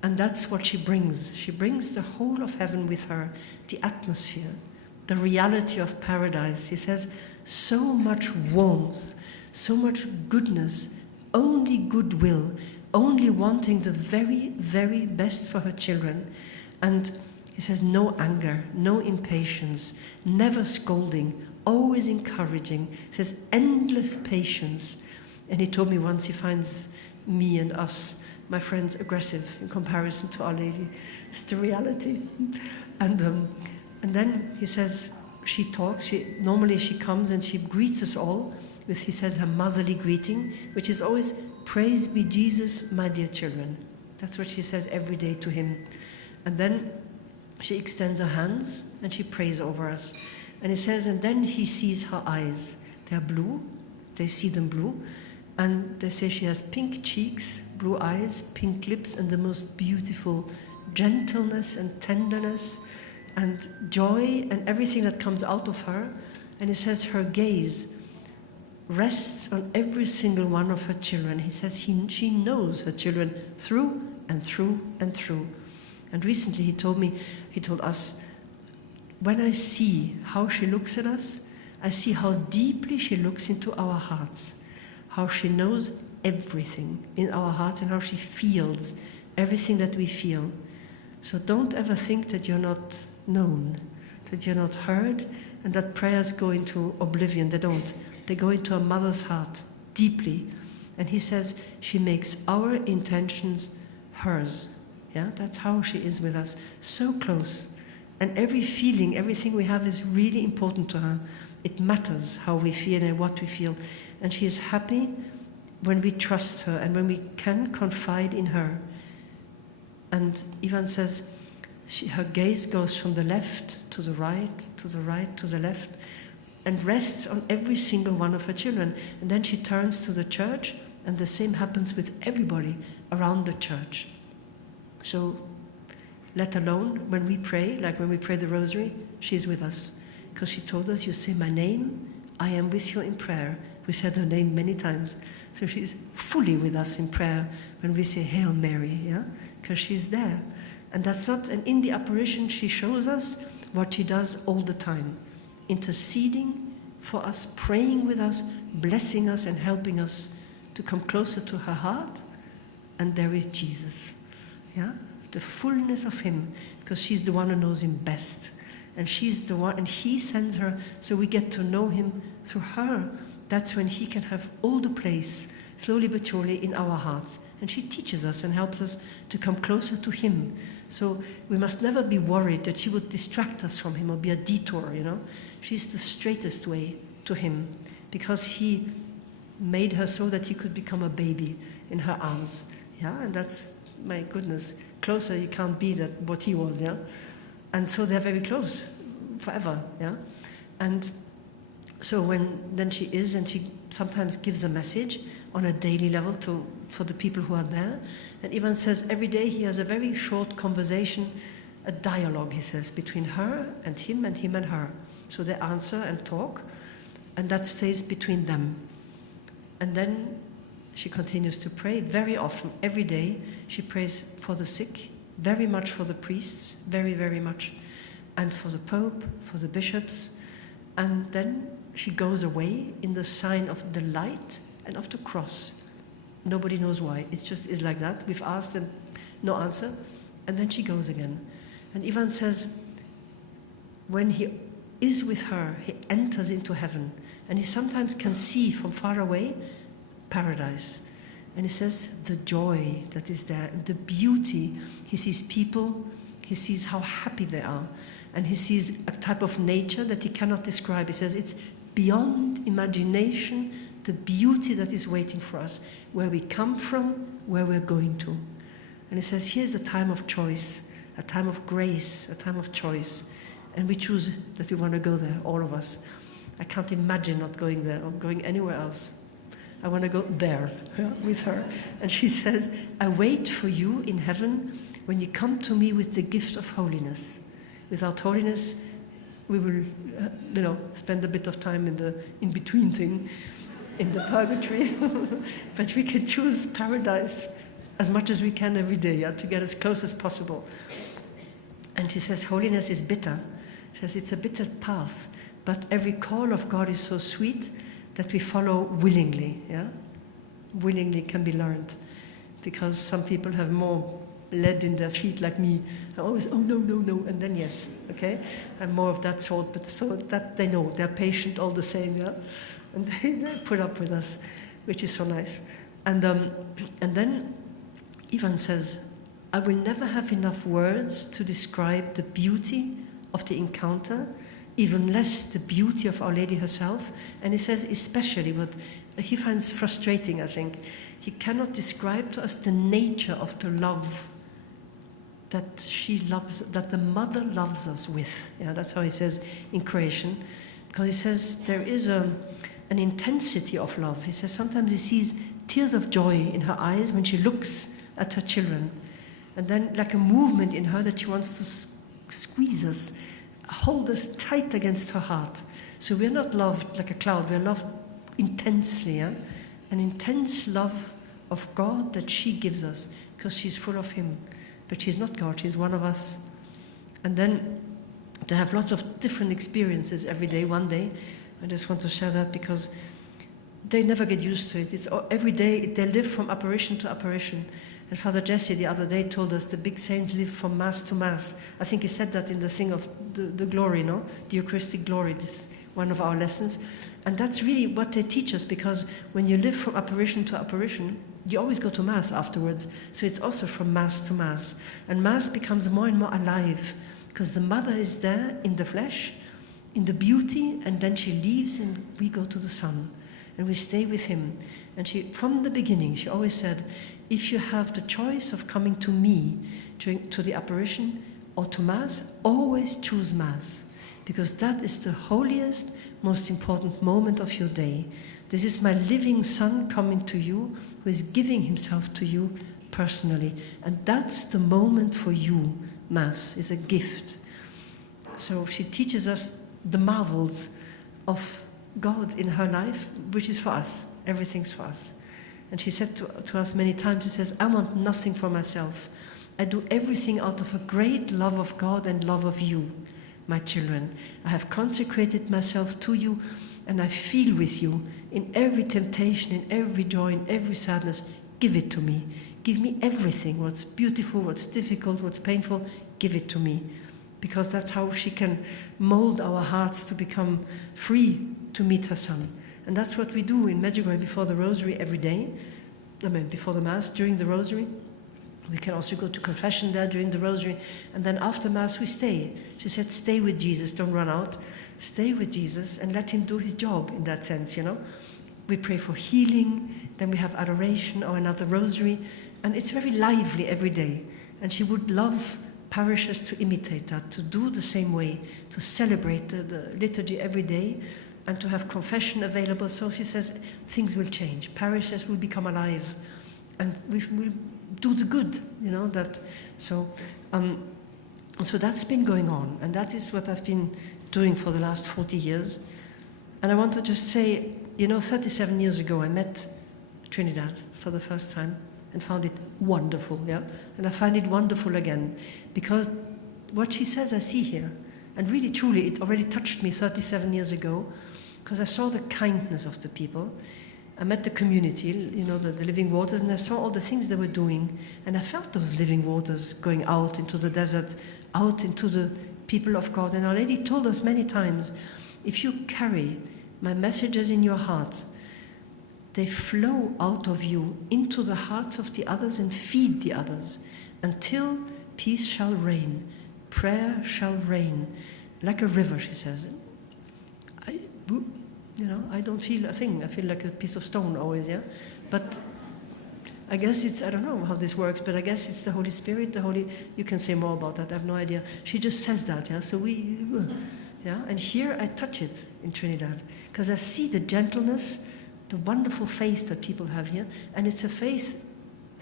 And that's what she brings. She brings the whole of heaven with her, the atmosphere, the reality of paradise. He says, so much warmth, so much goodness, only goodwill, only wanting the very, very best for her children. And he says, no anger, no impatience, never scolding, always encouraging. He says, endless patience. And he told me once he finds me and us, my friends, aggressive in comparison to Our Lady. It's the reality. And then he says, she talks. Normally she comes and she greets us all with, he says, her motherly greeting, which is always, praise be Jesus, my dear children. That's what she says every day to him. And then she extends her hands and she prays over us. And he says, and then he sees her eyes. They're blue. They see them blue. And they say she has pink cheeks, blue eyes, pink lips, and the most beautiful gentleness and tenderness and joy and everything that comes out of her. And he says her gaze rests on every single one of her children. He says she knows her children through and through and through. And recently he told us, when I see how she looks at us, I see how deeply she looks into our hearts, how she knows everything in our hearts and how she feels everything that we feel. So don't ever think that you're not known, that you're not heard, and that prayers go into oblivion. They don't. They go into a mother's heart deeply. And he says she makes our intentions hers. Yeah, that's how she is with us, so close. And every feeling, everything we have is really important to her. It matters how we feel and what we feel. And she is happy when we trust her and when we can confide in her. And Ivan says her gaze goes from the left to the right, to the right, to the left, and rests on every single one of her children. And then she turns to the church, and the same happens with everybody around the church. So, let alone when we pray, like when we pray the rosary, she's with us. Because she told us, you say my name, I am with you in prayer, We said her name many times. So she's fully with us in prayer when we say Hail Mary, yeah? Because she's there. And that's not, and in the apparition she shows us what she does all the time. Interceding for us, praying with us, blessing us and helping us to come closer to her heart. And there is Jesus, yeah? The fullness of him, because she's the one who knows him best. And she's the one, and he sends her, so we get to know him through her. That's when he can have all the place, slowly but surely, in our hearts. And she teaches us and helps us to come closer to him. So we must never be worried that she would distract us from him or be a detour, you know. She's the straightest way to him, because he made her so that he could become a baby in her arms. Yeah, and that's, my goodness, closer you can't be than what he was, yeah. And so they're very close, forever, yeah. And so then she is, and she sometimes gives a message on a daily level for the people who are there. And Ivan says every day he has a very short conversation, a dialogue, he says, between her and him and her. So they answer and talk, and that stays between them. And then she continues to pray very often, every day. She prays for the sick, very much for the priests, very, very much, and for the Pope, for the bishops. And then she goes away in the sign of the light and of the cross. Nobody knows why. It's just is like that. We've asked and no answer. And then she goes again. And Ivan says, when he is with her, he enters into heaven. And he sometimes can see from far away paradise. And he says the joy that is there, and the beauty. He sees people, he sees how happy they are, and he sees a type of nature that he cannot describe. He says it's beyond imagination, the beauty that is waiting for us, where we come from, where we're going to. And he says here's a time of choice, a time of grace, a time of choice. And we choose that we want to go there, all of us. I can't imagine not going there or going anywhere else. I want to go there, yeah, with her. And she says, I wait for you in heaven when you come to me with the gift of holiness. Without holiness, we will, spend a bit of time in the in-between thing, in the purgatory. But we can choose paradise as much as we can every day, yeah, to get as close as possible. And she says, holiness is bitter. She says, it's a bitter path, but every call of God is so sweet that we follow willingly, yeah? Willingly can be learned. Because some people have more lead in their feet like me. I always, oh no, and then yes, okay? I'm more of that sort, but so that they know, they're patient all the same, yeah? And they put up with us, which is so nice. And then Ivan says, I will never have enough words to describe the beauty of the encounter, even less the beauty of Our Lady herself. And he says especially what he finds frustrating, I think, he cannot describe to us the nature of the love that she loves, that the mother loves us with. Yeah, that's how he says in Croatian. Because he says there is an intensity of love. He says sometimes he sees tears of joy in her eyes when she looks at her children. And then like a movement in her that she wants to squeeze us, hold us tight against her heart. So we're not loved like a cloud, we're loved intensely, yeah? An intense love of God that she gives us because she's full of him. But she's not God, she's one of us. And then they have lots of different experiences every day. One day, I just want to share that because they never get used to it. It's every day, they live from apparition to apparition. And Father Jesse the other day told us the big saints live from Mass to Mass. I think he said that in the thing of the glory, no? The Eucharistic glory, this one of our lessons. And that's really what they teach us, because when you live from apparition to apparition, you always go to Mass afterwards. So it's also from Mass to Mass. And Mass becomes more and more alive, because the mother is there in the flesh, in the beauty, and then she leaves and we go to the Son. And we stay with him. And she, from the beginning, she always said, if you have the choice of coming to me, to the apparition or to Mass, always choose Mass. Because that is the holiest, most important moment of your day. This is my living Son coming to you, who is giving himself to you personally. And that's the moment for you. Mass is a gift. So she teaches us the marvels of God in her life, which is for us. Everything's for us. And she said to us many times, she says, I want nothing for myself. I do everything out of a great love of God and love of you, my children. I have consecrated myself to you, and I feel with you in every temptation, in every joy, in every sadness. Give it to me. Give me everything. What's beautiful, what's difficult, what's painful, give it to me. Because that's how she can mold our hearts to become free to meet her Son. And that's what we do in Medjugorje before the Rosary every day. Before the Mass, during the Rosary. We can also go to confession there during the Rosary. And then after Mass we stay. She said, stay with Jesus, don't run out. Stay with Jesus and let him do his job in that sense, you know. We pray for healing, then we have adoration or another Rosary. And it's very lively every day. And she would love parishes to imitate that, to do the same way, to celebrate the liturgy every day, and to have confession available. So she says things will change. Parishes will become alive. And we will do the good, you know. So that's been going on. And that is what I've been doing for the last 40 years. And I want to just say, 37 years ago I met Trinidad for the first time and found it wonderful, yeah? And I find it wonderful again, because what she says I see here. And really, truly, it already touched me 37 years ago, because I saw the kindness of the people. I met the community, the living waters, and I saw all the things they were doing. And I felt those living waters going out into the desert, out into the people of God. And Our Lady told us many times, if you carry my messages in your heart, they flow out of you into the hearts of the others and feed the others until peace shall reign, prayer shall reign, like a river, she says. I don't feel a thing. I feel like a piece of stone always, yeah? But I guess I don't know how this works, but I guess it's the Holy Spirit, you can say more about that, I have no idea. She just says that, yeah? So and here I touch it in Trinidad, because I see the gentleness, the wonderful faith that people have here, and it's a faith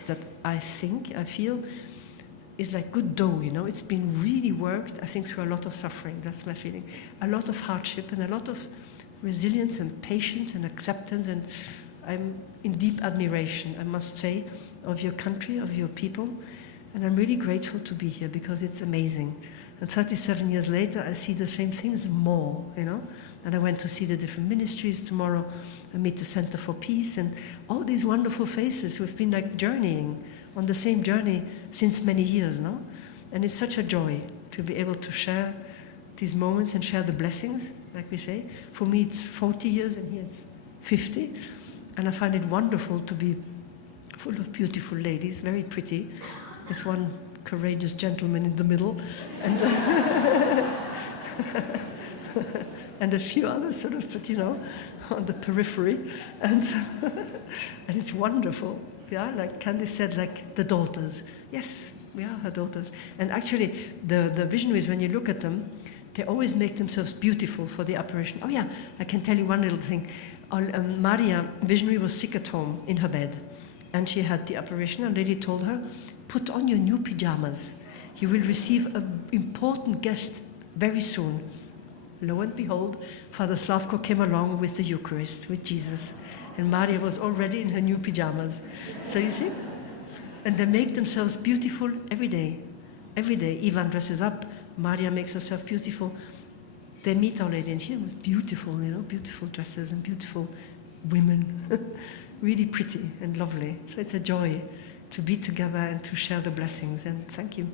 that I feel is like good dough, It's been really worked, I think, through a lot of suffering. That's my feeling. A lot of hardship and a lot of resilience and patience and acceptance, and I'm in deep admiration, I must say, of your country, of your people, and I'm really grateful to be here because it's amazing. And 37 years later, I see the same things more, And I went to see the different ministries tomorrow. I meet the Center for Peace and all these wonderful faces. We've been like journeying on the same journey since many years, no? And it's such a joy to be able to share these moments and share the blessings, like we say. For me, it's 40 years, and here it's 50. And I find it wonderful to be full of beautiful ladies, very pretty, with one courageous gentleman in the middle, and and a few others sort of, but on the periphery, and it's wonderful. Yeah, like Candice said, like the daughters. Yes, we are her daughters. And actually, the visionaries, when you look at them, they always make themselves beautiful for the apparition. Oh yeah, I can tell you one little thing. Maria, visionary, was sick at home in her bed, and she had the apparition, and Lady told her, put on your new pajamas. You will receive an important guest very soon. Lo and behold, Father Slavko came along with the Eucharist, with Jesus, and Maria was already in her new pajamas. So you see? And they make themselves beautiful every day. Every day. Ivan dresses up, Maria makes herself beautiful. They meet Our Lady, and she was beautiful, beautiful dresses and beautiful women. Really pretty and lovely. So it's a joy to be together and to share the blessings, and thank you.